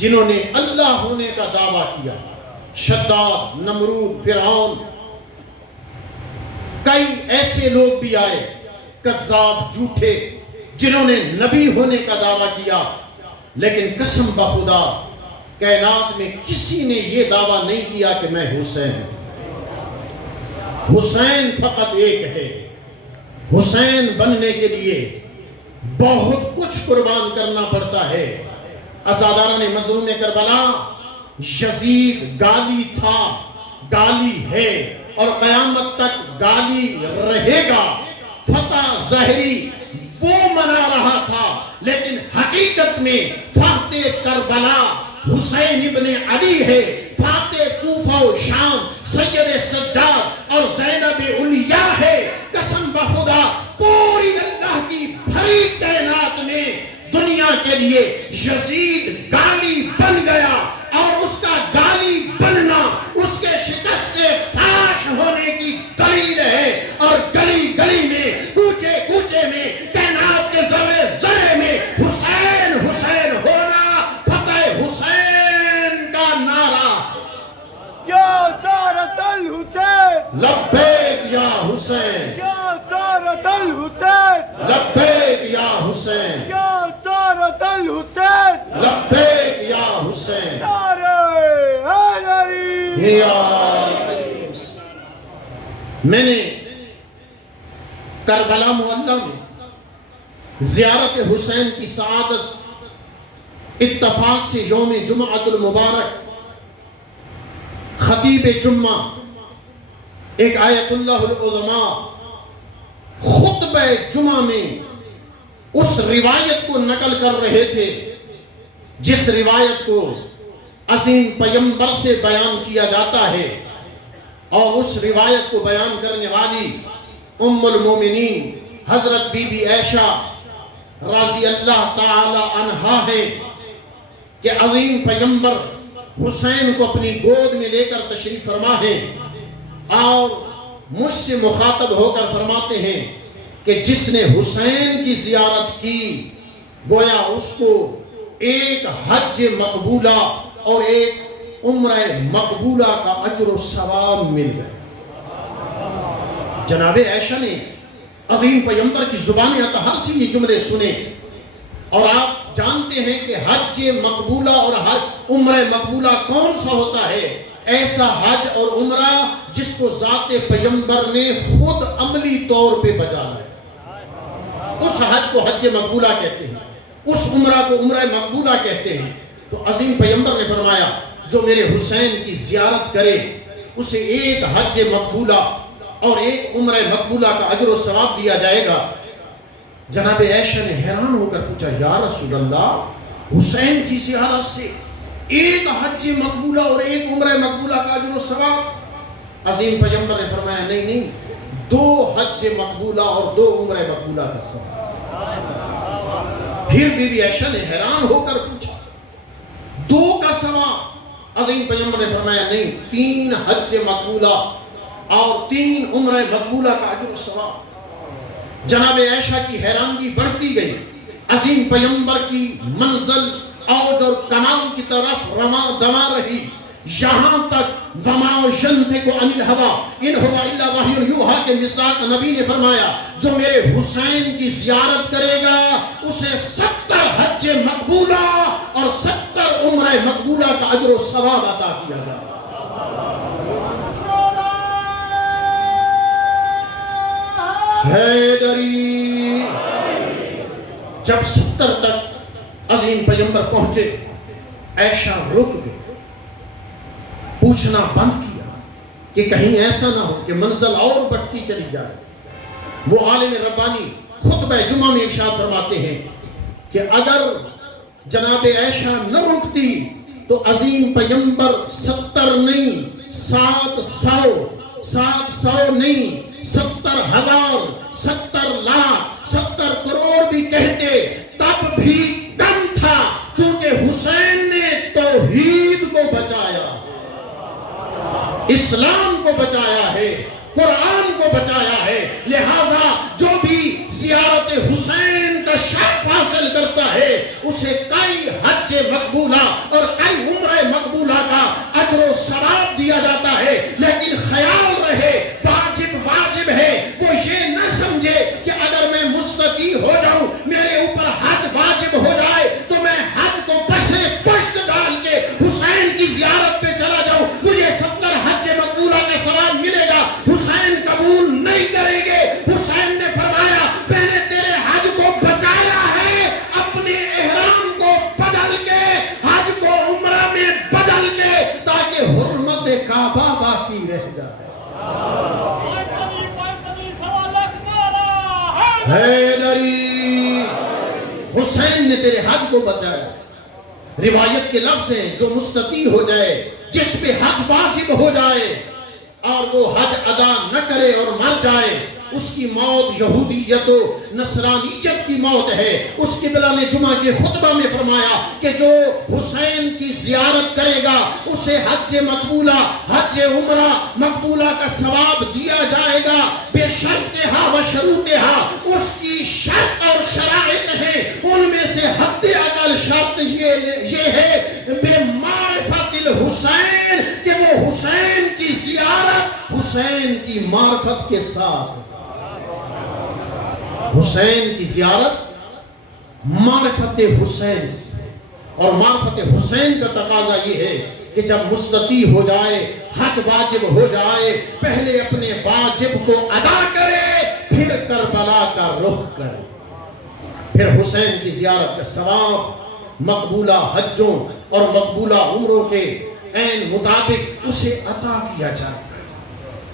جنہوں نے اللہ ہونے کا دعویٰ کیا، شداد، نمرود، فرعون، کئی ایسے لوگ بھی آئے کذاب، جھوٹے، جنہوں نے نبی ہونے کا دعویٰ کیا، لیکن قسم بخدا کائنات میں کسی نے یہ دعویٰ نہیں کیا کہ میں حسین ہوں۔ حسین فقط ایک ہے۔ حسین بننے کے لیے بہت کچھ قربان کرنا پڑتا ہے۔ عزاداران مظلوم کربلا، یزید گالی تھا، گالی ہے، اور قیامت تک گالی رہے گا۔ فتح ظاہری وہ منا رہا تھا، لیکن حقیقت میں فاتح کربلا حسین ابن علی ہے۔ فاتح کوفہ و شام سید سجاد اور زینب علیہ ہے۔ قسم بخدا پوری اللہ کی بھری کائنات میں دنیا کے لیے یزید گالی بن گیا، اور اس کا گالی بننا اس کے شکست فاش ہونے کی دلیل ہے۔ اور گلی گلی میں، کوچے کوچے میں، کائنات کے ذرے ذرے میں حسین حسین ہونا، فتح حسین کا نعرہ۔ یا زارت الحسین، لبیک یا حسین، یا زارت الحسین، لبیک یا حسین، یا زارت الحسین، لبیک یا حسین، نعرہ حیدری۔ میں نے کربلا معلیٰ میں زیارت حسین کی سعادت اتفاق سے یوم جمعۃ المبارک خطیب جمعہ ایک آیت اللہ العظماء خطبہ جمعہ میں اس روایت کو نقل کر رہے تھے جس روایت کو عظیم پیغمبر سے بیان کیا جاتا ہے، اور اس روایت کو بیان کرنے والی ام المومنین حضرت بی بی عائشہ رضی اللہ تعالی عنہا ہے کہ عظیم پیغمبر حسین کو اپنی گود میں لے کر تشریف فرما ہے، اور مجھ سے مخاطب ہو کر فرماتے ہیں کہ جس نے حسین کی زیارت کی گویا اس کو ایک حج مقبولہ اور ایک عمرہ مقبولہ کا اجر و ثواب مل گئے۔ جناب عائشہ نے عظیم پیغمبر کی زبان اطہر سے یہ جملے سنے، اور آپ جانتے ہیں کہ حج مقبولہ اور عمرہ مقبولہ کون سا ہوتا ہے؟ ایسا حج اور عمرہ جس کو ذات پیغمبر نے خود عملی طور پہ بجا ہے، اس حج کو حج مقبولہ کہتے ہیں، اس عمرہ کو عمرہ مقبولہ کہتے ہیں۔ تو عظیم پیغمبر نے فرمایا جو میرے حسین کی زیارت کرے اسے ایک حج مقبولہ اور ایک عمرہ مقبولہ کا اجر و ثواب دیا جائے گا۔ جناب عائشہ نے حیران ہو کر پوچھا، یا رسول اللہ، حسین کی زیارت سے ایک حج مقبولہ اور ایک عمرہ مقبولہ کا اجر و ثواب؟ عظیم پیغمبر نے فرمایا نہیں نہیں، 2 حج مقبولہ اور 2 عمرہ مقبولہ کا ثواب۔ پھر بی بی عائشہ نے حیران ہو کر پوچھا 2 کا ثواب؟ عظیم پیغمبر نے فرمایا نہیں، 3 حج مقبولہ اور 3 عمرہ مقبولہ کا اجر و ثواب۔ جناب عائشہ کی حیرانگی بڑھتی گئی، عظیم پیغمبر کی منزل اوج اور کمال کی طرف رواں دما رہی، یہاں تک وما ینطق عن الہوی ان هو الا وحی یوحی کے مصداق نبی نے فرمایا جو میرے حسین کی زیارت کرے گا اسے 70 حج مقبولہ اور 70 عمرہ مقبولہ کا اجر و ثواب عطا کیا جائے گا۔ حیدری جب 70 تک عظیم پیغمبر پہنچے عائشہ رک گئی، پوچھنا بند کیا کہ کہیں ایسا نہ ہو کہ منزل اور بڑھتی چلی جائے۔ وہ عالم ربانی خطبہ جمعہ میں ارشاد فرماتے ہیں کہ اگر جناب عائشہ نہ رکتی تو عظیم پیغمبر 70 نہیں 700 نہیں 70,000 70 لاکھ 70 کروڑ بھی کہتے تب بھی کم تھا، چونکہ حسین نے توحید کو بچایا، اسلام کو بچایا ہے، قرآن کو بچایا ہے، لہذا جو بھی زیارت حسین کا شرف حاصل کرتا ہے اسے کئی حج مقبولہ اور کئی عمرہ مقبولہ کا اجر و ثواب دیا جاتا ہے۔ لیکن خیال رہے واجب ہے، وہ یہ نہ سمجھے کہ اگر میں مستطیع ہو جاؤں میرے اوپر حج واجب ہو جائے تو میں حج کو پسے پشت ڈال کے حسین کی زیارت پہ چلا جاؤں، مجھے 70 حج مقبولہ کا ثواب ملے گا۔ حسین قبول نہیں کریں گے۔ حسین نے فرمایا میں نے تیرے حج کو بچایا ہے، اپنے احرام کو بدل کے حج کو عمرہ میں بدل کے تاکہ حرمت کعبہ باقی رہ جائے۔ حیدری حسین نے تیرے حج کو بچایا۔ روایت کے لفظ ہیں جو مستطیع ہو جائے، جس پہ حج واجب ہو جائے اور وہ حج ادا نہ کرے اور مر جائے، اس کی موت یہودیت و نصرانیت کی موت ہے۔ اس کی بلا نے جمعہ کے خطبہ میں فرمایا کہ جو حسین کی زیارت کرے گا اسے حج مقبولہ حج عمرہ مقبولہ کا ثواب دیا جائے گا، بے شرطہا و شروطہا۔ اس کی شرط اور شرائط ہیں، ان میں سے حد اقل شرط یہ ہے بے معرفت الحسین کہ وہ حسین کی زیارت حسین کی معرفت کے ساتھ، حسین کی زیارت معرفت حسین سے، اور معرفت حسین کا تقاضا یہ ہے کہ جب مستطیع ہو جائے، حج واجب ہو جائے، پہلے اپنے واجب کو ادا کرے، پھر کربلا کا رخ کرے، پھر حسین کی زیارت کا ثواب مقبولہ حجوں اور مقبولہ عمروں کے عین مطابق اسے عطا کیا جائے گا۔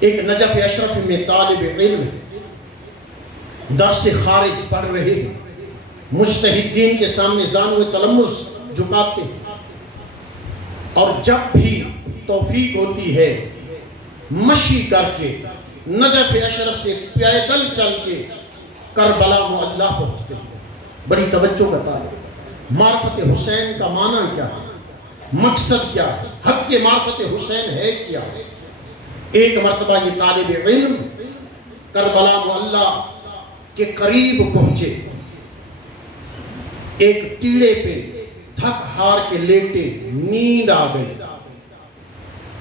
ایک نجف اشرف میں طالب علم درس خارج پڑھ رہے ہیں، مجتہدین کے سامنے زانو تلمس جھکاتے ہیں، اور جب بھی توفیق ہوتی ہے مشی کر کے نجف اشرف سے پیدل چل کے کربلا معلی پہنچتے ہیں۔ بڑی توجہ کا طالب، معرفت حسین کا معنی کیا ہے، مقصد کیا ہے، حق کے معرفت حسین ہے کیا ہے۔ ایک مرتبہ یہ طالب علم کربلا معلی کے قریب پہنچے، ایک ٹیلے پہ تھک ہار کے لیٹے، نیند آ گئی۔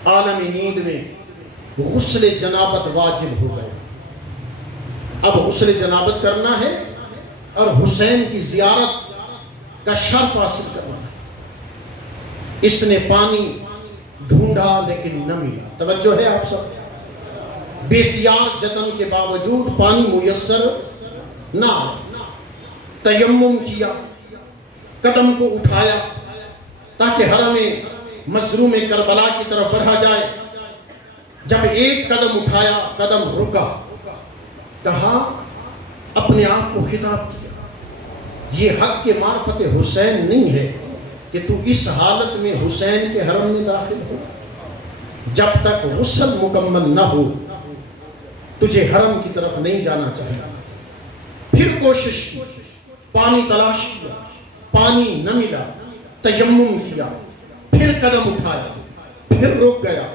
عالم نیند میں غسل جنابت واجب ہو گیا۔ اب غسل جنابت کرنا ہے اور حسین کی زیارت کا شرف حاصل کرنا ہے۔ اس نے پانی ڈھونڈا لیکن نہ ملا۔ توجہ ہے آپ سب؟ بسیار جتن کے باوجود پانی میسر نہ آیا۔ تیمم کیا، قدم کو اٹھایا تاکہ حرم مظلوم کربلا کی طرف بڑھا جائے۔ جب ایک قدم اٹھایا، قدم رکا، کہا، اپنے آپ کو خطاب کیا، یہ حق کے معرفت حسین نہیں ہے کہ تو اس حالت میں حسین کے حرم میں داخل ہو۔ جب تک غسل مکمل نہ ہو تجھے حرم کی طرف نہیں جانا چاہیے۔ پھر کوشش کی، پانی تلاش کیا، پانی نہ ملا، تیمم کیا، پھر قدم اٹھایا، پھر رک گیا۔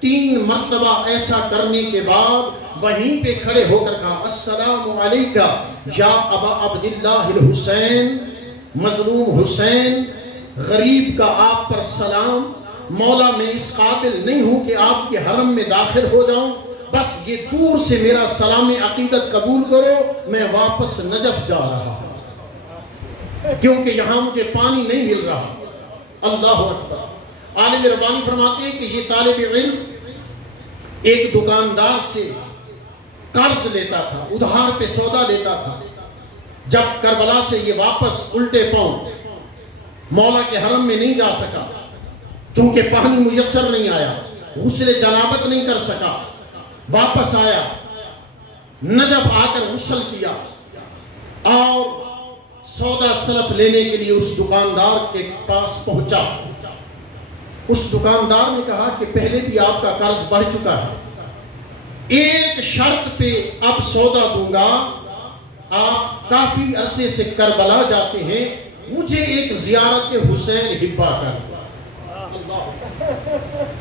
3 مرتبہ ایسا کرنے کے بعد وہیں پہ کھڑے ہو کر کہا، السلام علیکہ یا ابا عبداللہ الحسین، مظلوم حسین، غریب کا آپ پر سلام، مولا میں اس قابل نہیں ہوں کہ آپ کے حرم میں داخل ہو جاؤں، بس یہ دور سے میرا سلام عقیدت قبول کرو، میں واپس نجف جا رہا ہوں کیونکہ یہاں مجھے پانی نہیں مل رہا۔ اللہ اکبر۔ عالم ربانی فرماتے ہیں کہ یہ طالب علم ایک دکاندار سے قرض لیتا تھا، ادھار پہ سودا لیتا تھا۔ جب کربلا سے یہ واپس الٹے پاؤں مولا کے حرم میں نہیں جا سکا، چونکہ پانی میسر نہیں آیا، غسل جنابت نہیں کر سکا، واپس آیا، نجف آ کر غسل کیا اور سودا سلف لینے کے لیے اس دکاندار کے پاس پہنچا۔ اس دکاندار نے کہا کہ پہلے بھی آپ کا قرض بڑھ چکا ہے، ایک شرط پہ اب سودا دوں گا، آپ کافی عرصے سے کربلا جاتے ہیں، مجھے ایک زیارت حسین ہبہ کر دو،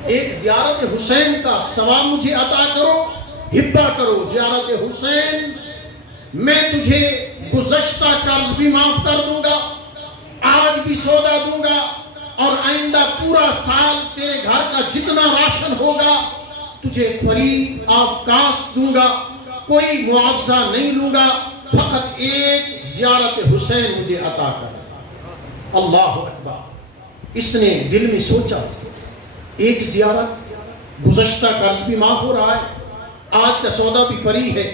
ایک زیارت حسین کا ثواب مجھے عطا کرو، ہبہ کرو زیارت حسین، میں تجھے گزشتہ قرض بھی معاف کر دوں گا، آج بھی سودا دوں گا، اور آئندہ پورا سال تیرے گھر کا جتنا راشن ہوگا تجھے فری آف کاسٹ دوں گا، کوئی معاوضہ نہیں لوں گا، فقط ایک زیارت حسین مجھے عطا کر۔ اللہ اکبر۔ اس نے دل میں سوچا ایک زیارت، گزشتہ قرض بھی معاف ہو رہا ہے، آج کا سودا بھی فری ہے،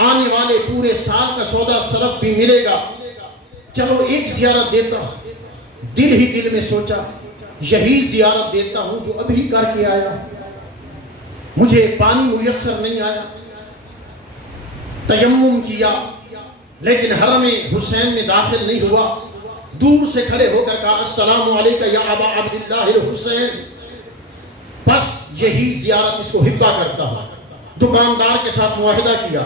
آنے والے پورے سال کا سودا سلف بھی ملے گا، چلو ایک زیارت دیتا ہوں۔ دل ہی دل میں سوچا یہی زیارت دیتا ہوں جو ابھی کر کے آیا، مجھے پانی میسر نہیں آیا، تیمم کیا لیکن حرم حسین میں داخل نہیں ہوا، دور سے کھڑے ہو کر کہا السلام علیکم یا ابا عبداللہ الحسین، بس یہی زیارت اس کو ہبہ کرتا ہوں۔ دکاندار کے ساتھ معاہدہ کیا،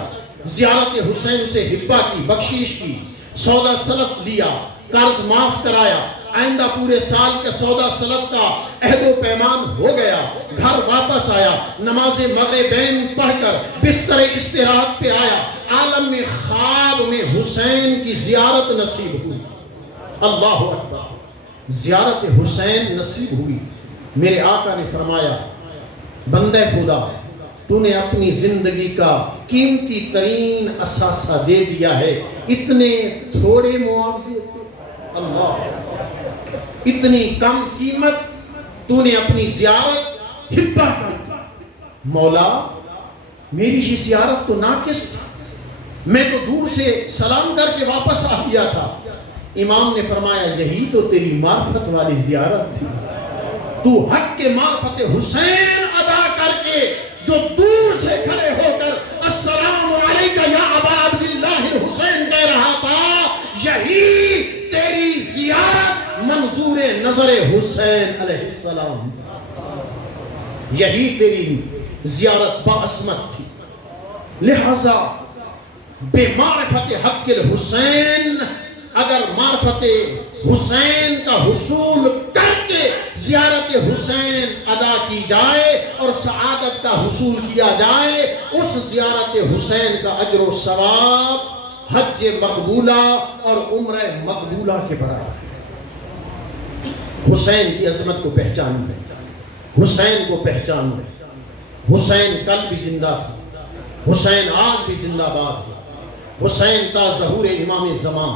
زیارت حسین اسے ہبہ کی، بخشش کی، سودا سلف لیا، قرض معاف کرایا، آئندہ پورے سال کے سودا سلف کا عہد و پیمان ہو گیا، گھر واپس آیا، نماز مغربین پڑھ کر بستر استراحت پہ آیا، عالم میں خواب میں حسین کی زیارت نصیب ہوئی۔ اللہ اکبر۔ زیارت حسین نصیب ہوئی۔ میرے آقا نے فرمایا بندہ خدا تو نے اپنی زندگی کا قیمتی ترین اثاثہ دے دیا ہے، اتنے تھوڑے معاوضے پہ، اللہ، اتنی کم قیمت تو نے اپنی زیارت ہبہ کر دی۔ مولا میری یہ زیارت تو ناقص تھی، میں تو دور سے سلام کر کے واپس آ گیا تھا۔ امام نے فرمایا یہی تو تیری معرفت والی زیارت تھی، تو حق کے معرفت حسین ادا کر کے جو دور سے کھڑے ہو کر السلام علیکم یا ابا عبداللہ الحسین کہہ رہا تھا، یہی تیری زیارت منظور نظر حسین علیہ السلام، یہی تیری زیارت باعظمت تھی۔ لہذا بے معرفت حق الحسین، اگر معرفت حسین کا حصول کر کے زیارت حسین ادا کی جائے اور سعادت کا حصول کیا جائے، اس زیارت حسین کا اجر و ثواب حج مقبولہ اور عمرہ مقبولہ کے برابر ہے۔ حسین کی عظمت کو پہچانو، حسین کو پہچانو۔ حسین کل بھی زندہ تھا، حسین آج بھی زندہ باد ہے، حسین تا ظہور امام زمان،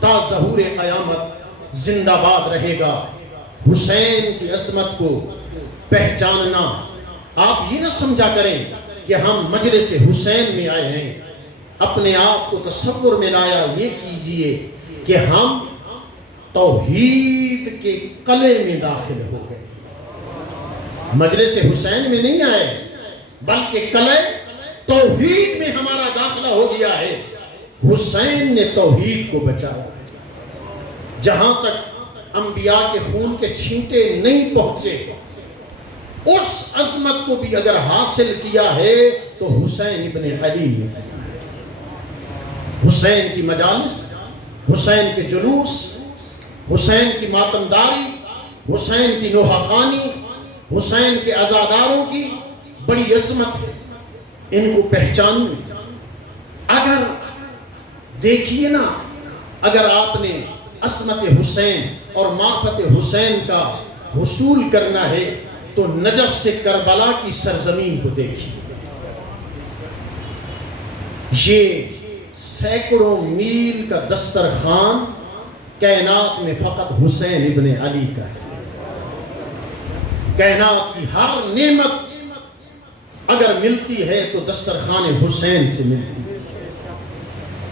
تا ظہور قیامت زندہ باد رہے گا۔ حسین کی عظمت کو پہچاننا، آپ یہ نہ سمجھا کریں کہ ہم مجلس حسین میں آئے ہیں، اپنے آپ کو تصور میں لایا یہ کیجئے کہ ہم توحید کے قلعے میں داخل ہو گئے۔ مجلس حسین میں نہیں آئے بلکہ قلعے توحید میں ہمارا داخلہ ہو گیا ہے۔ حسین نے توحید کو بچایا، جہاں تک انبیاء کے خون کے چھینٹے نہیں پہنچے، اس عظمت کو بھی اگر حاصل کیا ہے تو حسین ابن علی نے کیا ہے۔ حسین کی مجالس، حسین کے جلوس، حسین کی ماتمداری، حسین کی نوحہ خوانی، حسین کے عزاداروں کی بڑی عظمت ہے، ان کو پہچانیں۔ اگر دیکھیے نا، اگر آپ نے عظمت حسین اور معرفت حسین کا حصول کرنا ہے تو نجف سے کربلا کی سرزمین کو دیکھیے. یہ سینکڑوں میل کا دسترخوان کائنات میں فقط حسین ابن علی کا ہے. کائنات کی ہر نعمت اگر ملتی ہے تو دسترخوان حسین سے ملتی ہے.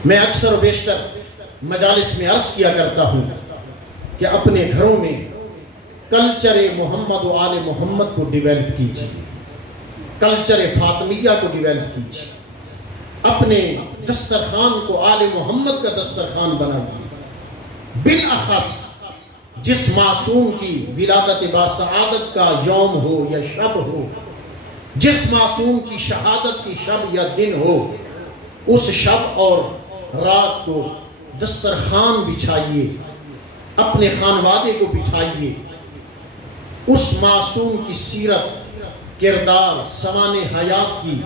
میں اکثر و بیشتر مجالس میں عرض کیا کرتا ہوں کہ اپنے گھروں میں کلچر محمد و آل محمد کو ڈیویلپ کیجیے, کلچر فاطمیہ کو ڈیویلپ کیجیے, اپنے دسترخوان کو آل محمد کا دسترخوان بنائیے. بالاخص جس معصوم کی ولادت باسعادت کا یوم ہو یا شب ہو, جس معصوم کی شہادت کی شب یا دن ہو, اس شب اور رات کو دسترخوان بچھائیے, اپنے خانوادے کو بٹھائیے, اس معصوم کی سیرت, کردار, سوانح حیات کی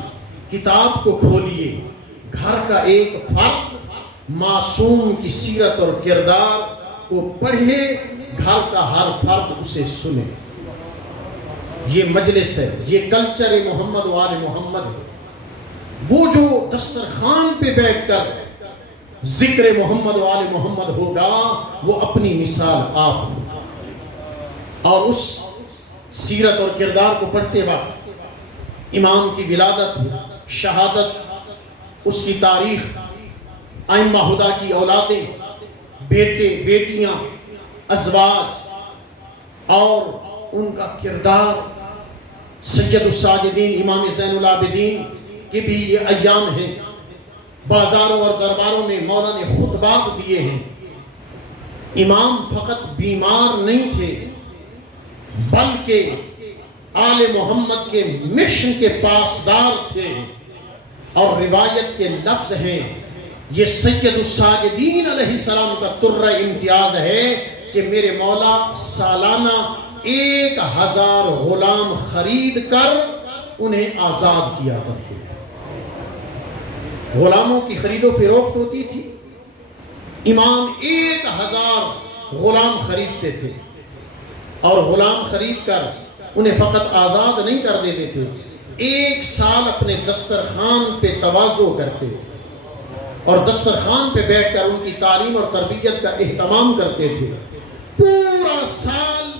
کتاب کو کھولیے. گھر کا ایک فرد معصوم کی سیرت اور کردار کو پڑھے, گھر کا ہر فرد اسے سنے. یہ مجلس ہے, یہ کلچر محمد و آل محمد ہے. وہ جو دسترخوان پہ بیٹھ کر ذکر محمد و آل محمد ہوگا وہ اپنی مثال آپ ہو. اور اس سیرت اور کردار کو پڑھتے وقت امام کی ولادت, شہادت, اس کی تاریخ, ائمہ ہدیٰ کی اولادیں, بیٹے بیٹیاں, ازواج اور ان کا کردار, سید الساجدین امام زین العابدین کے بھی یہ ایام ہیں. بازاروں اور درباروں میں مولا نے خطبات دیے ہیں. امام فقط بیمار نہیں تھے بلکہ آل محمد کے مشن کے پاسدار تھے. اور روایت کے لفظ ہیں, یہ سید الساجدین علیہ السلام کا ترہ امتیاز ہے کہ میرے مولا سالانہ 1000 غلام خرید کر انہیں آزاد کیا کرتے تھے. غلاموں کی خرید و فروخت ہوتی تھی. امام 1000 غلام خریدتے تھے اور غلام خرید کر انہیں فقط آزاد نہیں کر دیتے تھے, 1 سال اپنے دسترخوان پہ تواضع کرتے تھے اور دسترخوان پہ بیٹھ کر ان کی تعلیم اور تربیت کا اہتمام کرتے تھے. پورا سال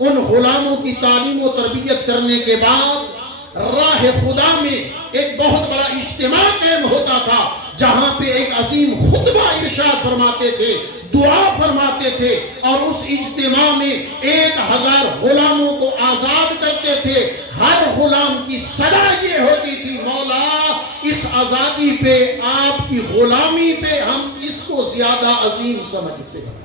ان غلاموں کی تعلیم و تربیت کرنے کے بعد راہ خدا میں ایک بہت بڑا اجتماع قائم ہوتا تھا جہاں پہ ایک عظیم خطبہ ارشاد فرماتے تھے, دعا فرماتے تھے اور اس اجتماع میں 1000 غلاموں کو آزاد کرتے تھے. ہر غلام کی صدا یہ ہوتی تھی, مولا اس آزادی پہ, آپ کی غلامی پہ ہم اس کو زیادہ عظیم سمجھتے ہیں.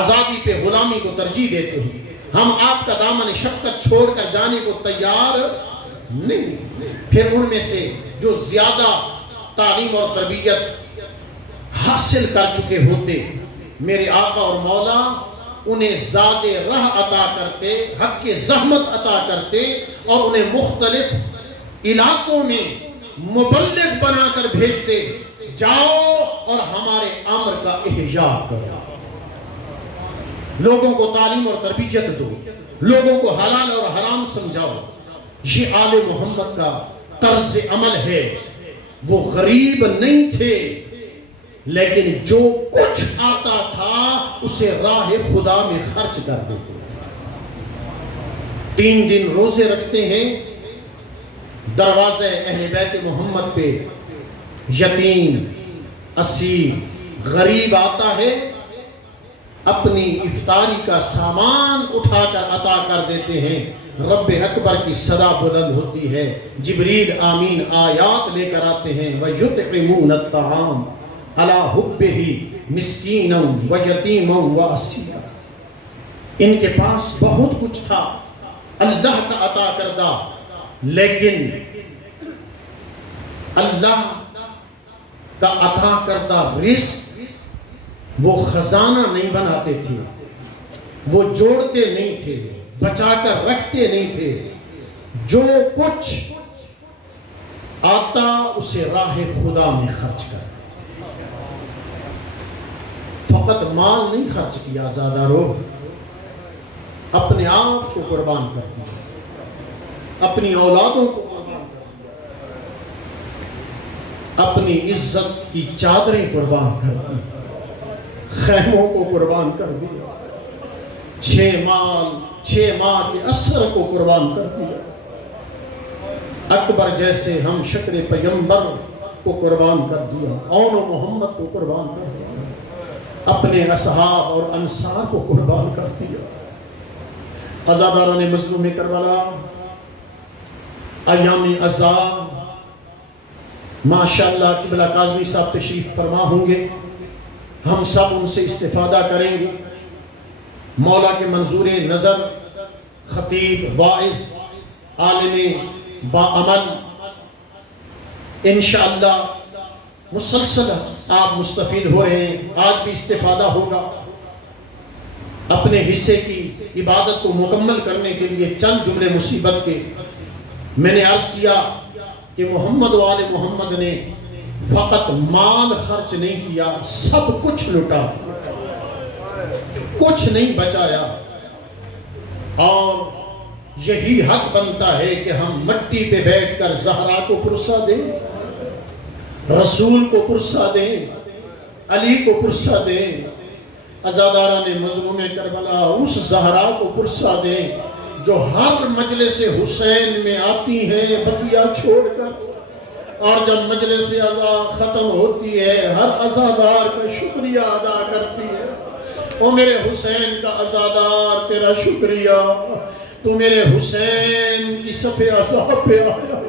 آزادی پہ غلامی کو ترجیح دیتے ہیں. ہم آپ کا دامن شفقت چھوڑ کر جانے کو تیار نہیں. پھر ان میں سے جو زیادہ تعلیم اور تربیت حاصل کر چکے ہوتے, میرے آقا اور مولا انہیں زاد راہ عطا کرتے, حق کے زحمت عطا کرتے اور انہیں مختلف علاقوں میں مبلغ بنا کر بھیجتے, جاؤ اور ہمارے امر کا احیاء کرو, لوگوں کو تعلیم اور تربیت دو, لوگوں کو حلال اور حرام سمجھاؤ. یہ آل محمد کا طرز عمل ہے. وہ غریب نہیں تھے لیکن جو کچھ آتا تھا اسے راہ خدا میں خرچ کر دیتے تھے. 3 دن روزے رکھتے ہیں, دروازے اہل بیت محمد پہ یتیم, اسیر, غریب آتا ہے, اپنی افطاری کا سامان اٹھا کر عطا کر دیتے ہیں. رب اکبر کی صدا بلند ہوتی ہے, جبریل آمین آیات لے کر آتے ہیں. وَيُطْعِمُونَ الطَّعَامَ عَلَىٰ حُبِّهِ مِسْكِينًا وَيَتِيمًا وَأَسِيرًا. ان کے پاس بہت کچھ تھا اللہ کا عطا کردہ, لیکن اللہ کا عطا کردہ رزق وہ خزانہ نہیں بناتے تھے, وہ جوڑتے نہیں تھے, بچا کر رکھتے نہیں تھے. جو کچھ آتا اسے راہ خدا میں خرچ کر. فقط مال نہیں خرچ کیا زیادہ رو, اپنے آپ کو قربان کر دیا، اپنی اولادوں کو قربان کر دیا، اپنی عزت کی چادریں قربان کر دی، خیموں کو قربان کر دیا، 6 ماہ کے اثر کو قربان کر دیا، اکبر جیسے ہم شکر پیغمبر کو قربان کر دیا، اون و محمد کو قربان کر دیا، اپنے اصحاب اور انصار کو قربان کر دیا۔ عزاداران مظلوم کربلا ایام عزا ماشاءاللہ قبلہ کاظمی صاحب تشریف فرما ہوں گے، ہم سب ان سے استفادہ کریں گے۔ مولا کے منظور نظر خطیب واعظ عالم باعمل انشاءاللہ مسلسل آپ مستفید ہو رہے ہیں، آج بھی استفادہ ہوگا۔ اپنے حصے کی عبادت کو مکمل کرنے کے لیے چند جملے مصیبت کے میں نے عرض کیا کہ محمد و آل محمد نے فقط مال خرچ نہیں کیا، سب کچھ لٹا، کچھ نہیں بچایا، اور یہی حق بنتا ہے کہ ہم مٹی پہ بیٹھ کر زہرا کو پرسہ دیں، رسول کو پرسہ دیں، علی کو پرسہ دیں، عزاداران مظلوم کربلا اس زہرا کو پرسہ دیں جو ہر مجلس حسین میں آتی ہیں بقیہ چھوڑ کر، اور جب مجلس عزا ختم ہوتی ہے ہر عزادار کا شکریہ ادا کرتی ہے۔ او میرے حسین کا عزادار تیرا شکریہ، تو میرے حسین کی صف عزا پہ آیا،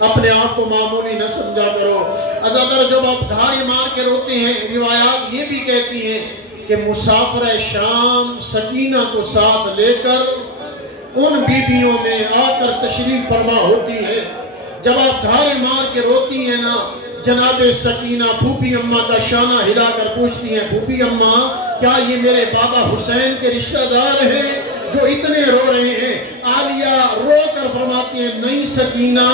اپنے آپ کو معمولی نہ سمجھا کرو۔ عزادار جب آپ دھاڑی مار کے روتے ہیں، روایات یہ بھی کہتی ہیں کہ مسافر شام سکینہ کو ساتھ لے کر ان بیبیوں میں آ کر تشریف فرما ہوتی ہے۔ جب آپ دھاڑے مار کے روتی ہیں نا، جناب سکینہ پھوپھی اماں کا شانہ ہلا کر پوچھتی ہیں، پھوپھی اماں کیا یہ میرے بابا حسین کے رشتہ دار ہیں جو اتنے رو رہے ہیں؟ عالیہ رو کر فرماتی ہیں، نہیں سکینہ،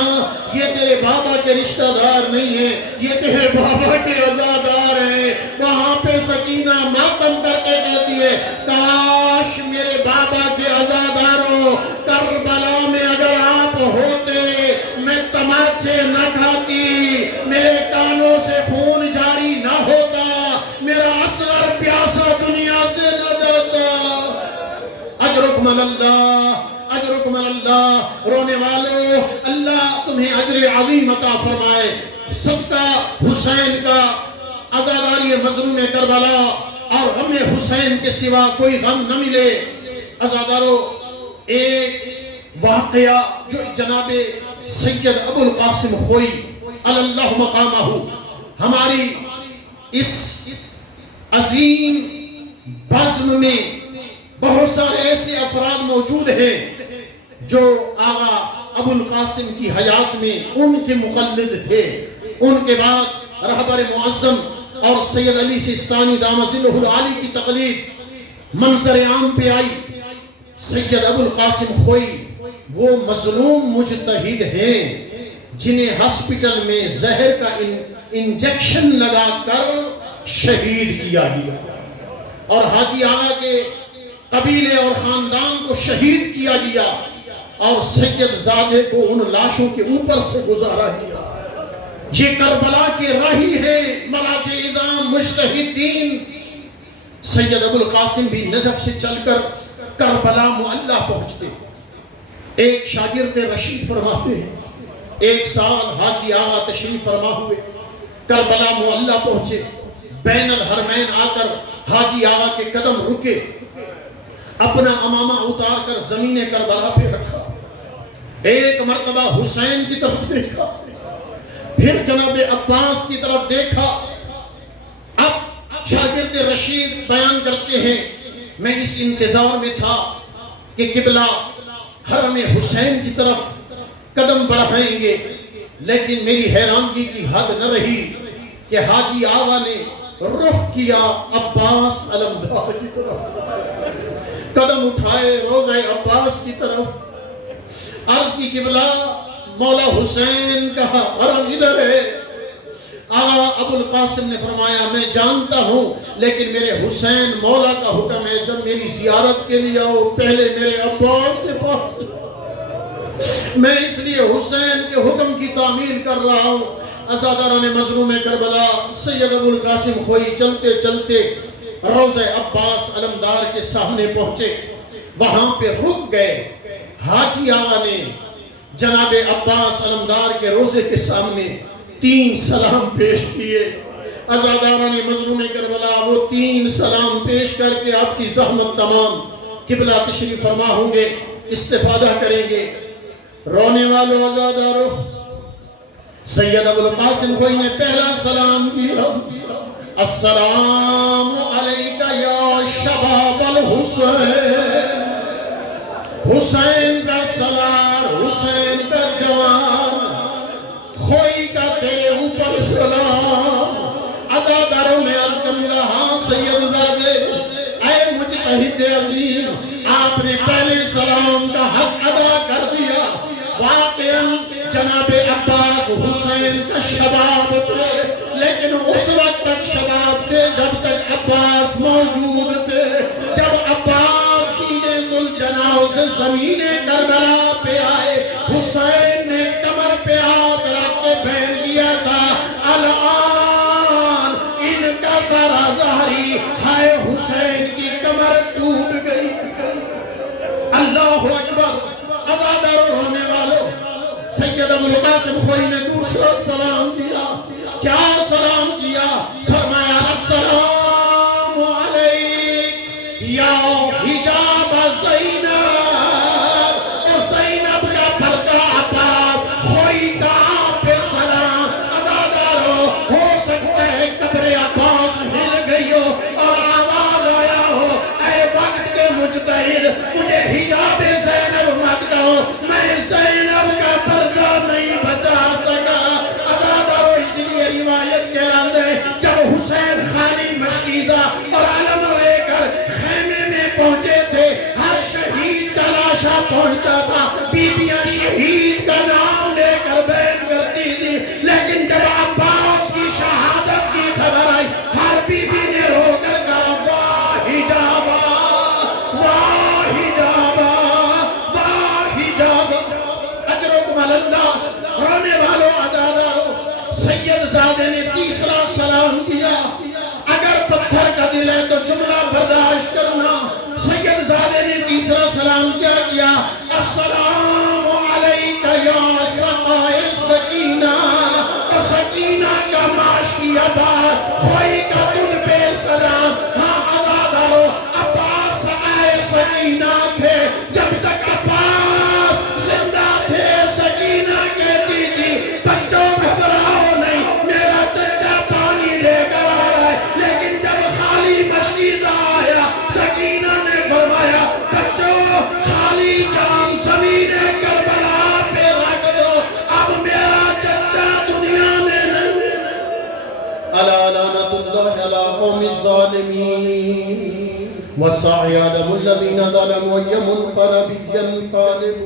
یہ تیرے بابا کے رشتہ دار نہیں ہیں، یہ تیرے بابا کے عزادار ہیں۔ وہاں پہ سکینہ ماتم کر کے کہتی ہے، کاش میرے بابا کے عزاداروں، کربلا میں اگر آپ ہوتے میں تماچے نہ کھاتی، میرے کانوں سے خون جاری نہ ہوتا، میرا اصغر پیاسا دنیا سے نہ جاتا۔ اجرکم اللہ، اجرکم اللہ، رونے والو اللہ تمہیں اجر عظیم عطا فرمائے۔ صدقہ حسین کا عزاداری مظلوم کربلا اور غم حسین کے سوا کوئی غم نہ ملے۔ عزادارو، ایک واقعہ جو جناب سید ابو القاسم خوئی علی اللہ مقامہ ہماری اس عظیم بزم میں بہت سارے ایسے افراد موجود ہیں جو آغا ابو القاسم کی حیات میں ان کے مقلد تھے۔ ان کے بعد رہبر معظم اور سید علی سیستانی دامت ظلہ العالی کی تقلید منظر عام پہ آئی۔ سید ابو القاسم خوئی وہ مظلوم مجتہد ہیں جنہیں ہسپیٹل میں زہر کا انجیکشن لگا کر شہید کیا گیا، اور حاجی آغا کے قبیلے اور خاندان کو شہید کیا گیا، اور سید زادے کو ان لاشوں کے اوپر سے گزارا گیا۔ یہ کربلا کے راہی ہیں، مراجع اعظام مجتہدین۔ سید ابو القاسم بھی نجف سے چل کر کربلا معلی پہنچتے۔ ایک شاگرد رشید فرماتے ہیں، ایک سال حاجی آغا تشریف فرما ہوئے، کربلا معلی پہنچے، بین الحرمین آ کر حاجی آغا کے قدم رکے، اپنا امامہ اتار کر زمین کربلا پہ رکھا، ایک مرتبہ حسین کی طرف دیکھا، پھر جناب عباس کی طرف دیکھا۔ اب شاگرد رشید بیان کرتے ہیں، میں اس انتظار میں تھا کہ قبلہ حرم حسین کی طرف قدم بڑھائیں گے، لیکن میری حیرانگی کی حد نہ رہی کہ حاجی آغا نے رخ کیا عباس علمدار کی طرف، قدم اٹھائے روضہ عباس کی طرف، عرض کی قبلہ مولا حسین کا حرم ادھر ہے۔ آقا ابو القاسم نے فرمایا میں جانتا ہوں لیکن میرے حسین مولا کا حکم ہے جب میری زیارت کے لیے آؤ پہلے میرے عباس کے پاس میں اس لیے حسین کے حکم کی تعمیل کر رہا ہوں۔ عزاداران مظلوم کربلا سید ابو القاسم خوئی چلتے چلتے روضہ عباس علمدار کے سامنے پہنچے، وہاں پہ رک گئے۔ حاجی آقا نے جناب عباس علمدار کے روضے کے سامنے 3 سلام پیش کیے۔ عزاداران مظلوم کربلا وہ 3 سلام پیش کر کے آپ کی زحمت تمام قبلہ تشریف فرما ہوں گے، استفادہ کریں گے۔ رونے والوں عزاداروں، سید ابو القاسم خوئی نے پہلا سلام دیا، السلام علیکہ یا شباب الحسین، حسین کا سلام، حسین کا جوان، خوئی کا تیرے اوپر سلام۔ عزاداروں میں عرض کروں گا، ہاں سید زادے، اے مجتہد عظیم، آپ نے پہلے سلام کا حق ادا کر دیا۔ واقعاً جناب عباس حسین کا شباب تھے، لیکن اس وقت تک شباب تھے جب تک عباس موجود تھے۔ جب عباس سینے ذوالجناح سے زمین کربلا پہ آئے، حسین نے کمر پہ ہاتھ رکھ کے پہن لیا تھا، الآن ان کا سارا ظاہری ہائے حسین کی کمر ٹوٹ گئی۔ اللہ اکبر۔ عزاداروں رونے والوں، سید ابو القاسم خوئی نے دوسرا سلام دیا۔ کیا سلام دیا؟ فرمایا السلام علیک یا حجاب زینب، اور زینب کا پردہ عباس خوئی کا آپ پہ سلام۔ عزاداروں، ہو سکتا ہے قبر عباس ہل گئی ہو اور آواز آیا ہو، اے وقت کے مجتہد مجھے حجاب زینب مت کہو، میں زینب کا پردہ نہیں بچا سکا۔ عزاداروں، اس لیے روایت کے لاندے جب حسین خالی مشکیزہ اور علم لے کر خیمے میں پہنچے تھے، ہر شہید کا لاشا پہنچتا تھا، بیبیاں شہید کا نام لے کر بیان کرتی تھی، لیکن جب عباس کی شہادت کی خبر آئی، ہر بیوی نے رو کر کہا واہ حجابہ، واہ حجابہ، واہ حجابہ، اجرکم اللہ۔ رونے والوں عزاداروں، سید زادے نے تیسرا سلام دیا۔ اگر پتھر کا دل ہے تو جملہ برداشت کرنا۔ سید زادے نے تیسرا سلام کیا کیا؟ السلام علیکہ یا سقائے سکینہ، سکینہ کا معاشی عطا، خوئی کا تجھ پہ سلام۔ ہاں عزاداروں، عباس سقائے سکینہ تھے، جب تک عباس زندہ تھے سکینہ کہتی تھی بچوں گھبراؤ نہیں، میرا چچا پانی لے کر آ رہا ہے، لیکن جب خالی مشکیزہ آیا سکینہ نے فرمایا بچوں خالی جام زمین کربلا پہ رکھ دو، اب میرا چچا دنیا میں نہیں۔ الا لعنت اللہ علی قوم الظالمین وسعی عدم الذین ظلموا یم انقلب ینقلب